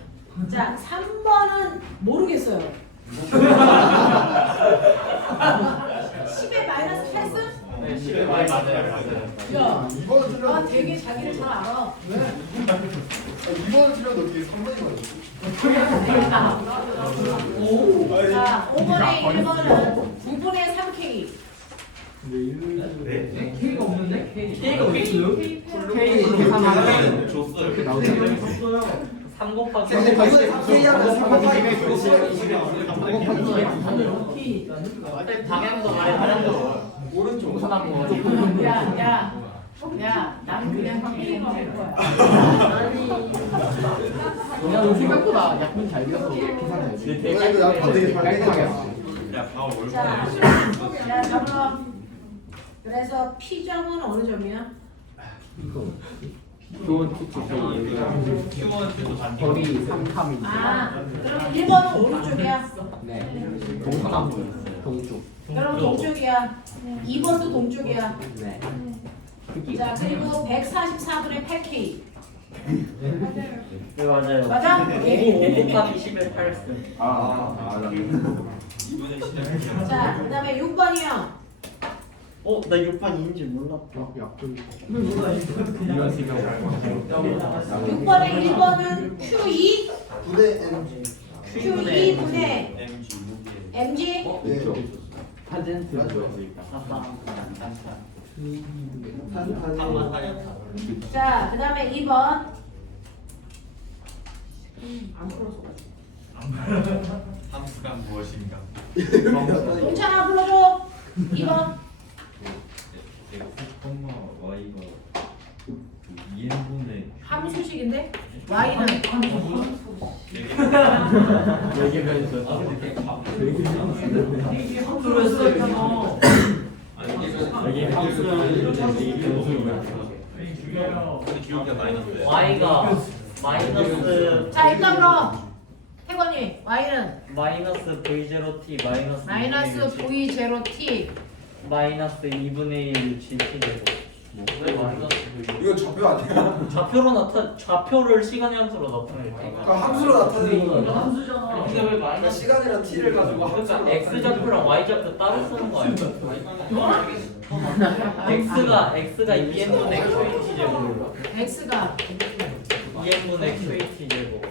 자, 3번은 모르겠어요. 10에 마이너스 8승? 네 10에 많이 맞아요 야, 이번은 틀려도 아, 되게 자기를 잘 알아. 왜? 이번은 틀려도 어떻게 3번이 맞았어? 자, 5번에 1번은 9분의 3K. K가 없는데? K가 왜 있어요? K 계산하면 줬어요. 이렇게 나오잖아요. 3 곱하기 근데 이거는 3K하면 3 곱하기 방향도 말해. 오른쪽 야, 나는 그냥 K로 할 거야. 그냥 생각보다 약분 잘 그려서 계산해야지. 이거 약간 되게 깔끔하게 자, 잡으러. 그래서 P점은 어느 점이야? 좋은 투투 거리 3탐이 아, 그러면 1번은 오른쪽이야. 네 동탐 동쪽 그러면 동쪽이야. 2번도 동쪽이야. 네 자, 그리고 144분의 8K. 네 맞아요. 맞아? 5 곱하기 11 8승. 자, 그 다음에 6번이요. 나 6판인지 몰랐다. 약분 이런 식으로 6번의 1번은 Q2, 9대 MG Q2 분의 MG. 네 탄젠트 뭐였을까? 자, 그 다음에 2번. 안 풀어서. 함수가 무엇인가? 동찬아 불러줘. 2번. y가 2n분의 함수식인데? Y는 되게 변했어 이게 y가 마이너스 자, 일단 그럼 태권이 Y는 마이너스 v0t 마이너스 V0T 마이너스 2분의 1 gt 되고. 왜 마이너스 이거 좌표 아니야? 좌표를 시간 함수로 나타낼까? 그러니까 함수로 나타내는 거. 근데 왜 그러니까 시간이랑 t를 가지고 함수로 그러니까 x 좌표랑 y 좌표 따로 쓰는 거 아니야? x가 2n분의 qt 제곱 X가 2n분의 qt 제곱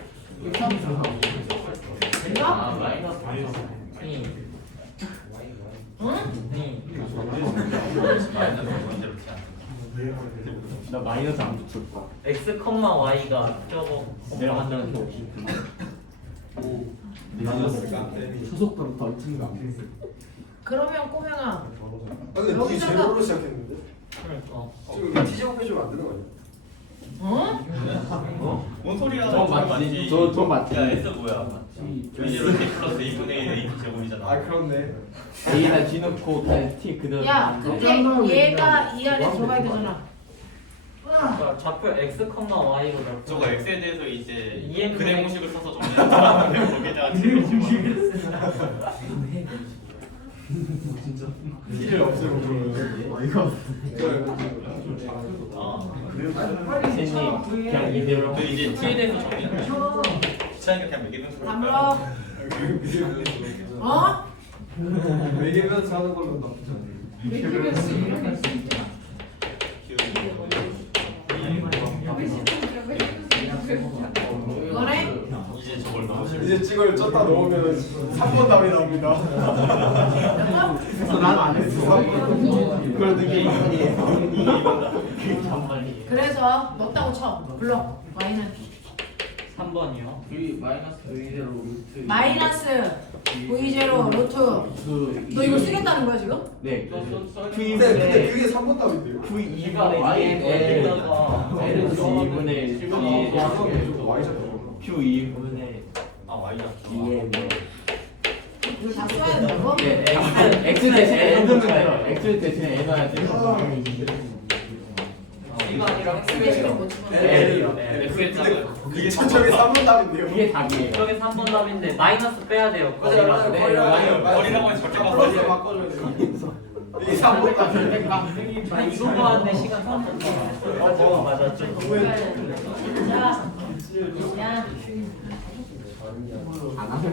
이거? 마이너스 2 응? 나 마이너스 안 붙일 거야 x, y가 저거 내가 한다는 게 없지 수속도로 던지는 거 아니야? 그러면 꼬명아 아 근데 여기다가- 이 제로로 시작했는데? 그러니까 지금 이거 t 제곱해주면 안 되는 거 아니야? 뭔 소리야? 저 맞지? 저 맞지? 야 S 뭐야? v0 t 플러스 2분의 1 a 제곱이잖아. 아 그렇네. A에다 G 넣고 그냥 T 그대로 야 근데 얘가 이 안에 들어가야 되잖아 그러니까 좌표 x, y로 저거 X에 대해서 이제 EM 그래 공식을 써서 정리하는 거기다가 t를 없애고 그러면 이거 선생님 그냥 이대로 그 이제 T에 대해서 정리하는 거. 귀찮으니까 그냥 매기는 소리. 다물어 어? 매기면서 하는 걸로 나쁘지 않아요. 이거네? 이제 저걸 넣으시면 이제 찍을 쪘다 넣으면 3번 답이 나옵니다. 그래서 난 안 했어 그걸 되게 그래서 넣었다고 쳐 불러 Y는 3번이요. 마이너스 V0 루트 너 이거 쓰겠다는 거야 지금? 네 근데 그게 3번 답인데요. V가 Y에 L은 G분의 Q 2분의 아 Y 잡죠. 2에 이거 다 써야 된다고? 네 X 대신에 N 넣는 거예요 X 대신에 N 넣어야 돼요 X 대신에 뭐 집어넣어? L이요 X에 짜고요. 그게 저쪽에 3번 답인데요. 이게 답이에요 저게 3번 답인데 마이너스 빼야 돼요. 맞아요. 머리라고 하면 절대 플러스 바꿔. 바꿔줘야 돼요. 이게 3번 답. 아 이거 하는데 시간 3번 더. 맞아 맞았죠. 자, 야, 안 하면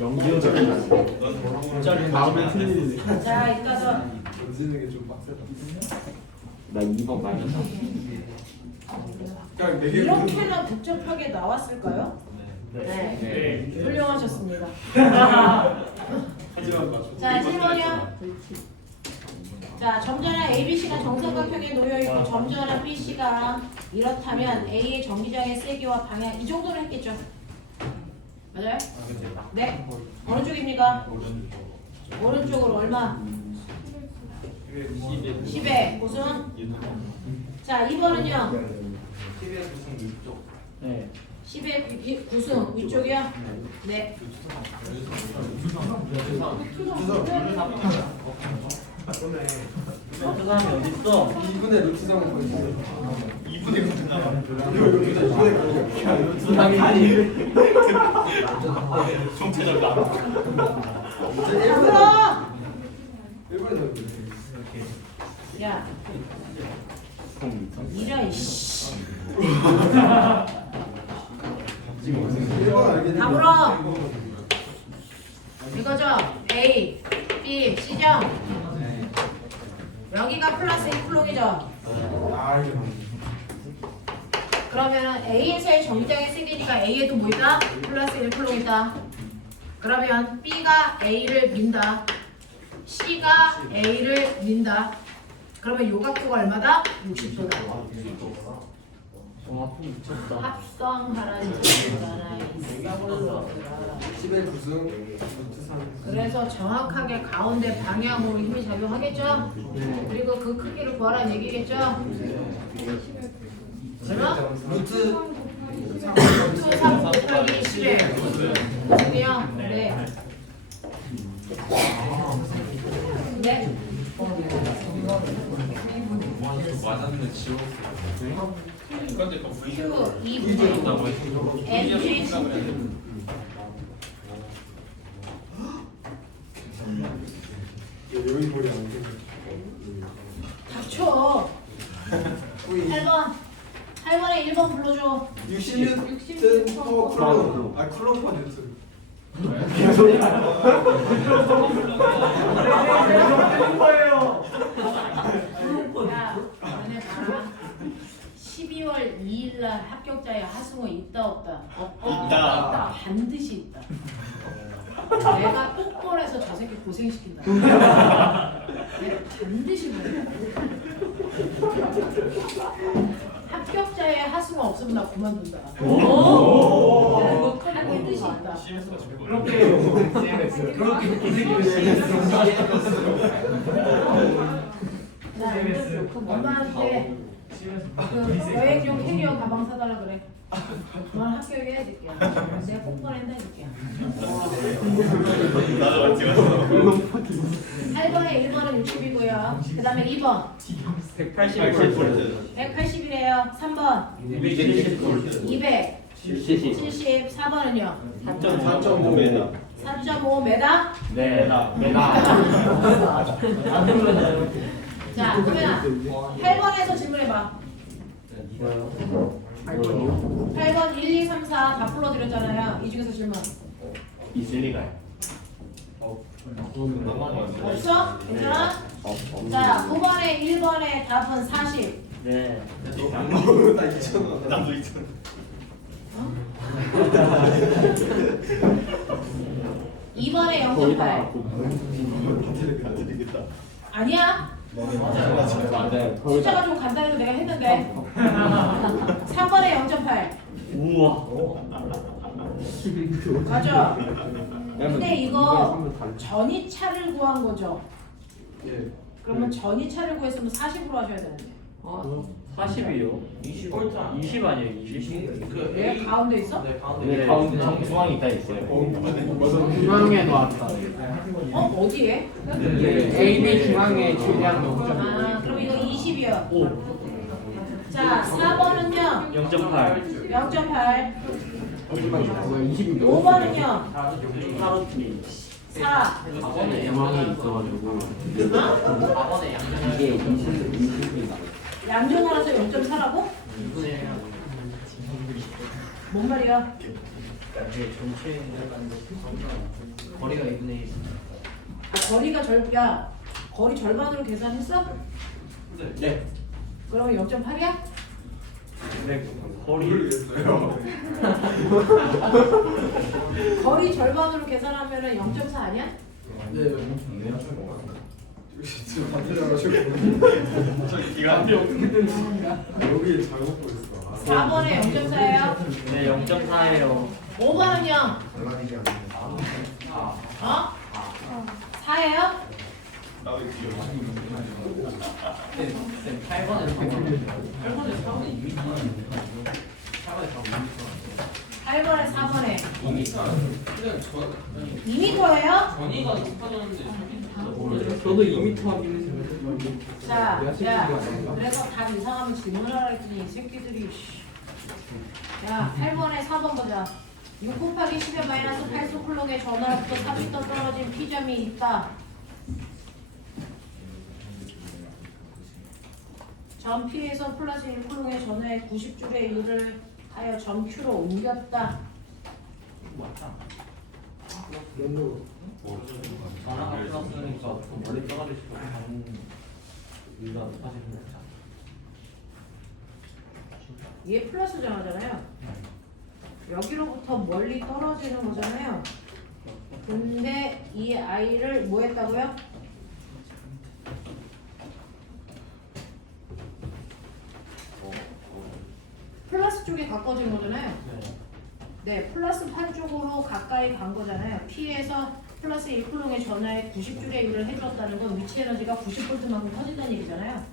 영지어적인 다음에 틀리네 자, 이따가 던지는 게 좀 빡세다. 나 2번 마이너스 그냥 매기는 이렇게나 복잡하게 나왔을까요? 네. 훌륭하셨습니다. 하지만 맞죠. 자, 7번이요. 자, 자, 점전한 ABC가 정삼각형에 놓여 있고 점전한 BC가 이렇다면 A의 정기장의 세기와 방향 이 정도는 했겠죠? 맞아요? 네. 어느 쪽입니까? 오른쪽으로 얼마? 10에 무슨? 자, 2번은요? 10의 구승 위쪽이요? 네. 사람이 어딨어? 2분의 루트 3을 보여주세요. 2분의 9 나와. 정체적 나. 다 불어! 1분의 야, 이런 씨. 1번 알겠네. 다 불어! 이거죠? A, B, C죠? 여기가 플러스 1플롱이죠? 그러면은 A에서의 정기장의 세기니까 A에도 뭐 있다? 플러스 1플롱 있다. 그러면 B가 A를 민다. C가 A를 민다. 그러면 요 각도가 얼마다? 60도다. 와, 미쳤다. 합성하라는 얘기잖아. 10의 구승 루트 3. 그래서 정확하게 가운데 방향으로 힘이 작용하겠죠? 그리고 그 크기를 구하라는 얘기겠죠? 얼마? 루트 3 곱하기 10에 무슨이요? 네. 네. 맞았는데 지워. 이건데 또 V Q 2분의 찍었다고 했어. NG 여기 머리 안 돼. 닥쳐. 8번. 8번에 1번 불러줘. 60뉴튼 퍼 쿨럼. 아 쿨럼 퍼 뉴튼. 야, 너네 봐라. 12월 2일 날 합격자의 하승우 있다 없다? 있다. 반드시 있다. 내가 똑벌해서 저 새끼 고생시킨다. 내가 반드시 그래. 합격자의 하승우 없으면 나 그만둔다. 반드시 있다. CMS가 죽을 거야. 그렇게 기색이 나 엄마한테 그 여행용 캐리어 가방 사달라 그래. 넌 합격해 해줄게. 내가 뽀뽀한다 해줄게. 나도 같이 갔어. 8번에 1번은 60이고요. 그 다음에 2번 180. 180이래요. 3번 200 74번은요 4.5m. 4.5m. 네. 자, 그러면 8번에서 질문해봐. 8번 1, 2, 3, 4 다 불러드렸잖아요. 이 중에서 질문 있을 리가요. 없어? 괜찮아? 자, 9번에 1번에 답은 40. 네. 나 2,000원. 나도 있잖아. 2번에 0.8. 되겠다. 아니야? 맞아요. 숫자가 좀 간단해서 내가 했는데. 3번에 0.8. 우와. 맞아. 근데 이거 전이차를 구한 거죠. 예. 그러면 전이차를 구했으면 40으로 하셔야 되는데. 40이요? 20 아니에요? 20? 왜 가운데 있어? 네, 가운데 정중앙에 있다 있어요. 중앙에 놓았다. 어디에? AB 중앙에 질량 넣었죠. 아, 그럼 이거 20이요. 오. 자, 4번은요. 0.8. 0.8. 20이 5번은요. 하루트리. 4. 중앙에 있어가지고 이게 20이다. 양전하라서 0.4라고? 뭔 말이야? 전체 거리가 2분의 1. 아, 거리가 야, 거리 절반으로 계산했어? 네. 그러면 0.8이야? 네. 거리. 거리 절반으로 계산하면은 0.4 아니야? 네. 지금 받으려가지고 저기 기가 근데 어떻게 된 거야? 여기 잘못 보였어. 4번에 0.4예요. 네 0.4예요. 5번은요? 잘라내기 아니에요. 어? 4예요? 나도 기억. 쌤 8번에 8번에 4번에 이미 4번에 8번에 4번에 4번에 2m예요? 전이가 높아졌는데 저도 2m 하긴 했어요. 자, 그래서 답 이상하면 질문하라 했더니 이 새끼들이 자, 8번에 4번 보자. 6 곱하기 10의 마이너스 8수 쿨롱의 전화로부터 3m 떨어진 P점이 있다. 점 P에서 플러스 1 쿨롱의 전화의 90줄의 이유를 하여 점 Q로 옮겼다. 맞다. 뭐, 전화가 플러스니까 더 멀리 떨어지시고 가는 이유가 높아지는 거죠. 얘 플러스 전화잖아요. 여기로부터 멀리 떨어지는 거잖아요. 근데 이 아이를 뭐 했다고요? 플러스 쪽에 가까워진 거잖아요. 네, 플러스 판 쪽으로 가까이 간 거잖아요. P에서 플러스 1쿨롱의 전화에 90줄의 유를 해줬다는 건 위치 에너지가 90볼트만큼 터진다는 얘기잖아요.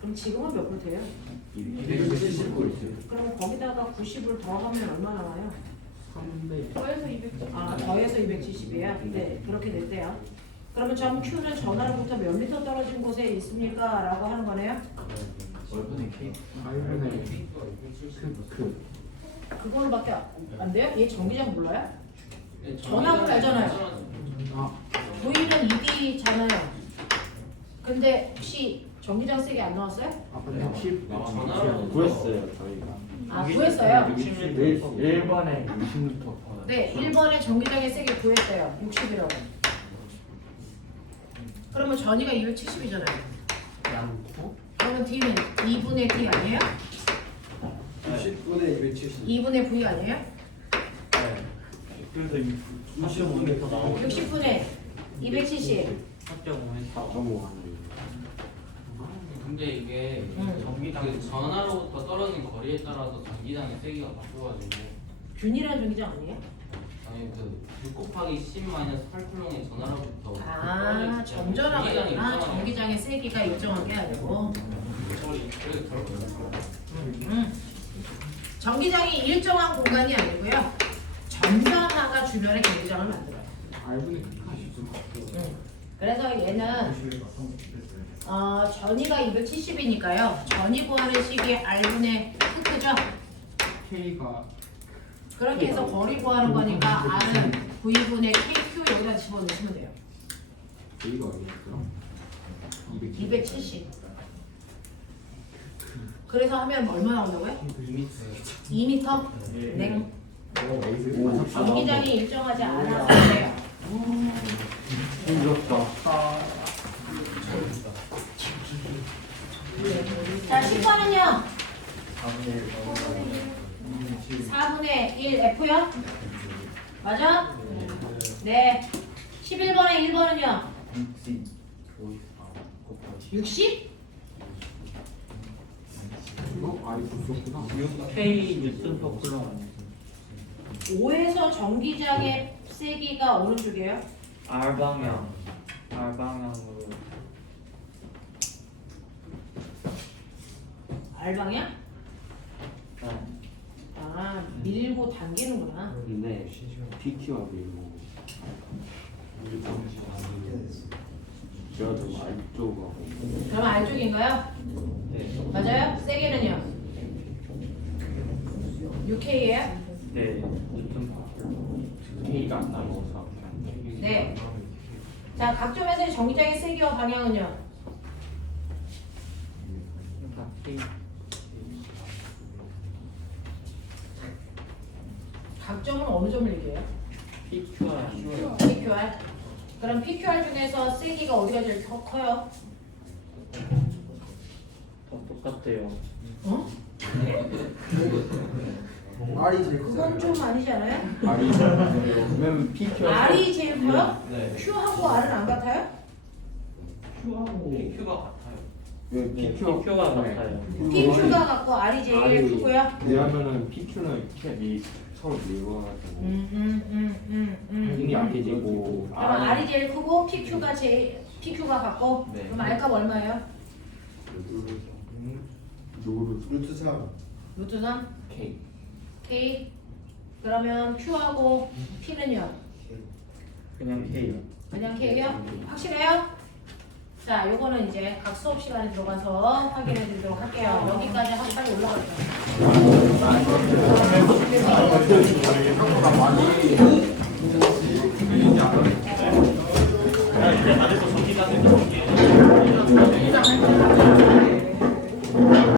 그럼 지금은 몇 볼트예요? 270V. 그럼 거기다가 90을 더하면 얼마 나와요? 300. 더해서 200점. 아, 더해서 270이에요? 네, 그렇게 됐대요. 그러면 점 Q는 전화로부터 몇 미터 떨어진 곳에 있습니까? 라고 하는 거네요. 얼마나 K? 그걸로밖에 안 돼요? 얘 전기장 몰라요? 전압을 알잖아요. V는 2D잖아요. 근데 혹시 전기장 세게 안 나왔어요? 구했어요 저희가. 아, 구했어요? 1번에 60m. 네, 1번에 전기장의 세게 구했대요. 60이라고. 그러면 전이가 270이잖아요. 양고? 그러면 D는 2분의 D 아니에요? 10분에 270. 2분의 V 아니에요? 네. 그래서 4.5m 나오고 60분의 270. 4.5m. 4.5 근데 이게 전기장 그 전화로부터 떨어진 거리에 따라서 전기장의 세기가 바뀌어가지고 균이라는 전기장 아니에요? 아니 그6 곱하기 10 마이너스 8쿨롱의 전화로부터 아, 점전하구나. 전기장의 세기가 일정한 게 아니고. 그래서 덜 전기장이 일정한 공간이 아니고요. 전전하가 주변에 전기장을 만들어요. 그래서 얘는 전이가 270이니까요. 전이 구하는 식이 R분의 크죠? K가 그렇게 해서 거리 구하는 거니까 R은 V분의 KQ 여기다 집어넣으시면 돼요. K가 얼마였더라? 270. 그래서 하면 얼마 나온다고요? 2m? 냉. 전기장이 일정하지 않아서 그래요. 힘들었다. 자, 10번은요? 4분의 1 F요? 맞아? 네. 11번에 1번은요? 60? K 뉴턴 퍼 쿨롱. 5에서 전기장의 세기가 어느 쪽이에요? R 방향. R 방향으로. R방향? 네. 아, 밀고 당기는구나. 네. PQ가 밀고. 제가 좀 안쪽하고. 그럼 R쪽인가요? 네. 맞아요? 세기는요? 6K예요? 네. 뉴턴 퍼 쿨롱. K가 안 나와서. 네. 자, 각 점에서의 전기장의 세기와 방향은요? K. 각 점은 어느 점을 얘기해요? PQR. PQR. 그럼 PQR 중에서 세기가 어디가 제일 커요? 다 똑같대요. 어? R이 제일 그건 좀 아니지 않아요? R이 그러면 PQ가 R이 제일 커요? 네. Q하고 R은 안 같아요? PQ가 같아요. PQ가 같아요. PQ가 같고 R이 제일 크고요. 왜냐면은 PQ는 캡이 서로 밀어가지고 힘이 약해지고 그럼 R이 제일 크고 PQ가 같고 네. 그럼 R값 얼마예요? 루트 3 루트 3? K K 그러면 Q하고 P는요? 그냥 K요. 그냥 K요? 확실해요? 자, 요거는 이제 각 수업 시간에 들어가서 확인해 드리도록 할게요. 여기까지 하고 빨리 올라갈게요.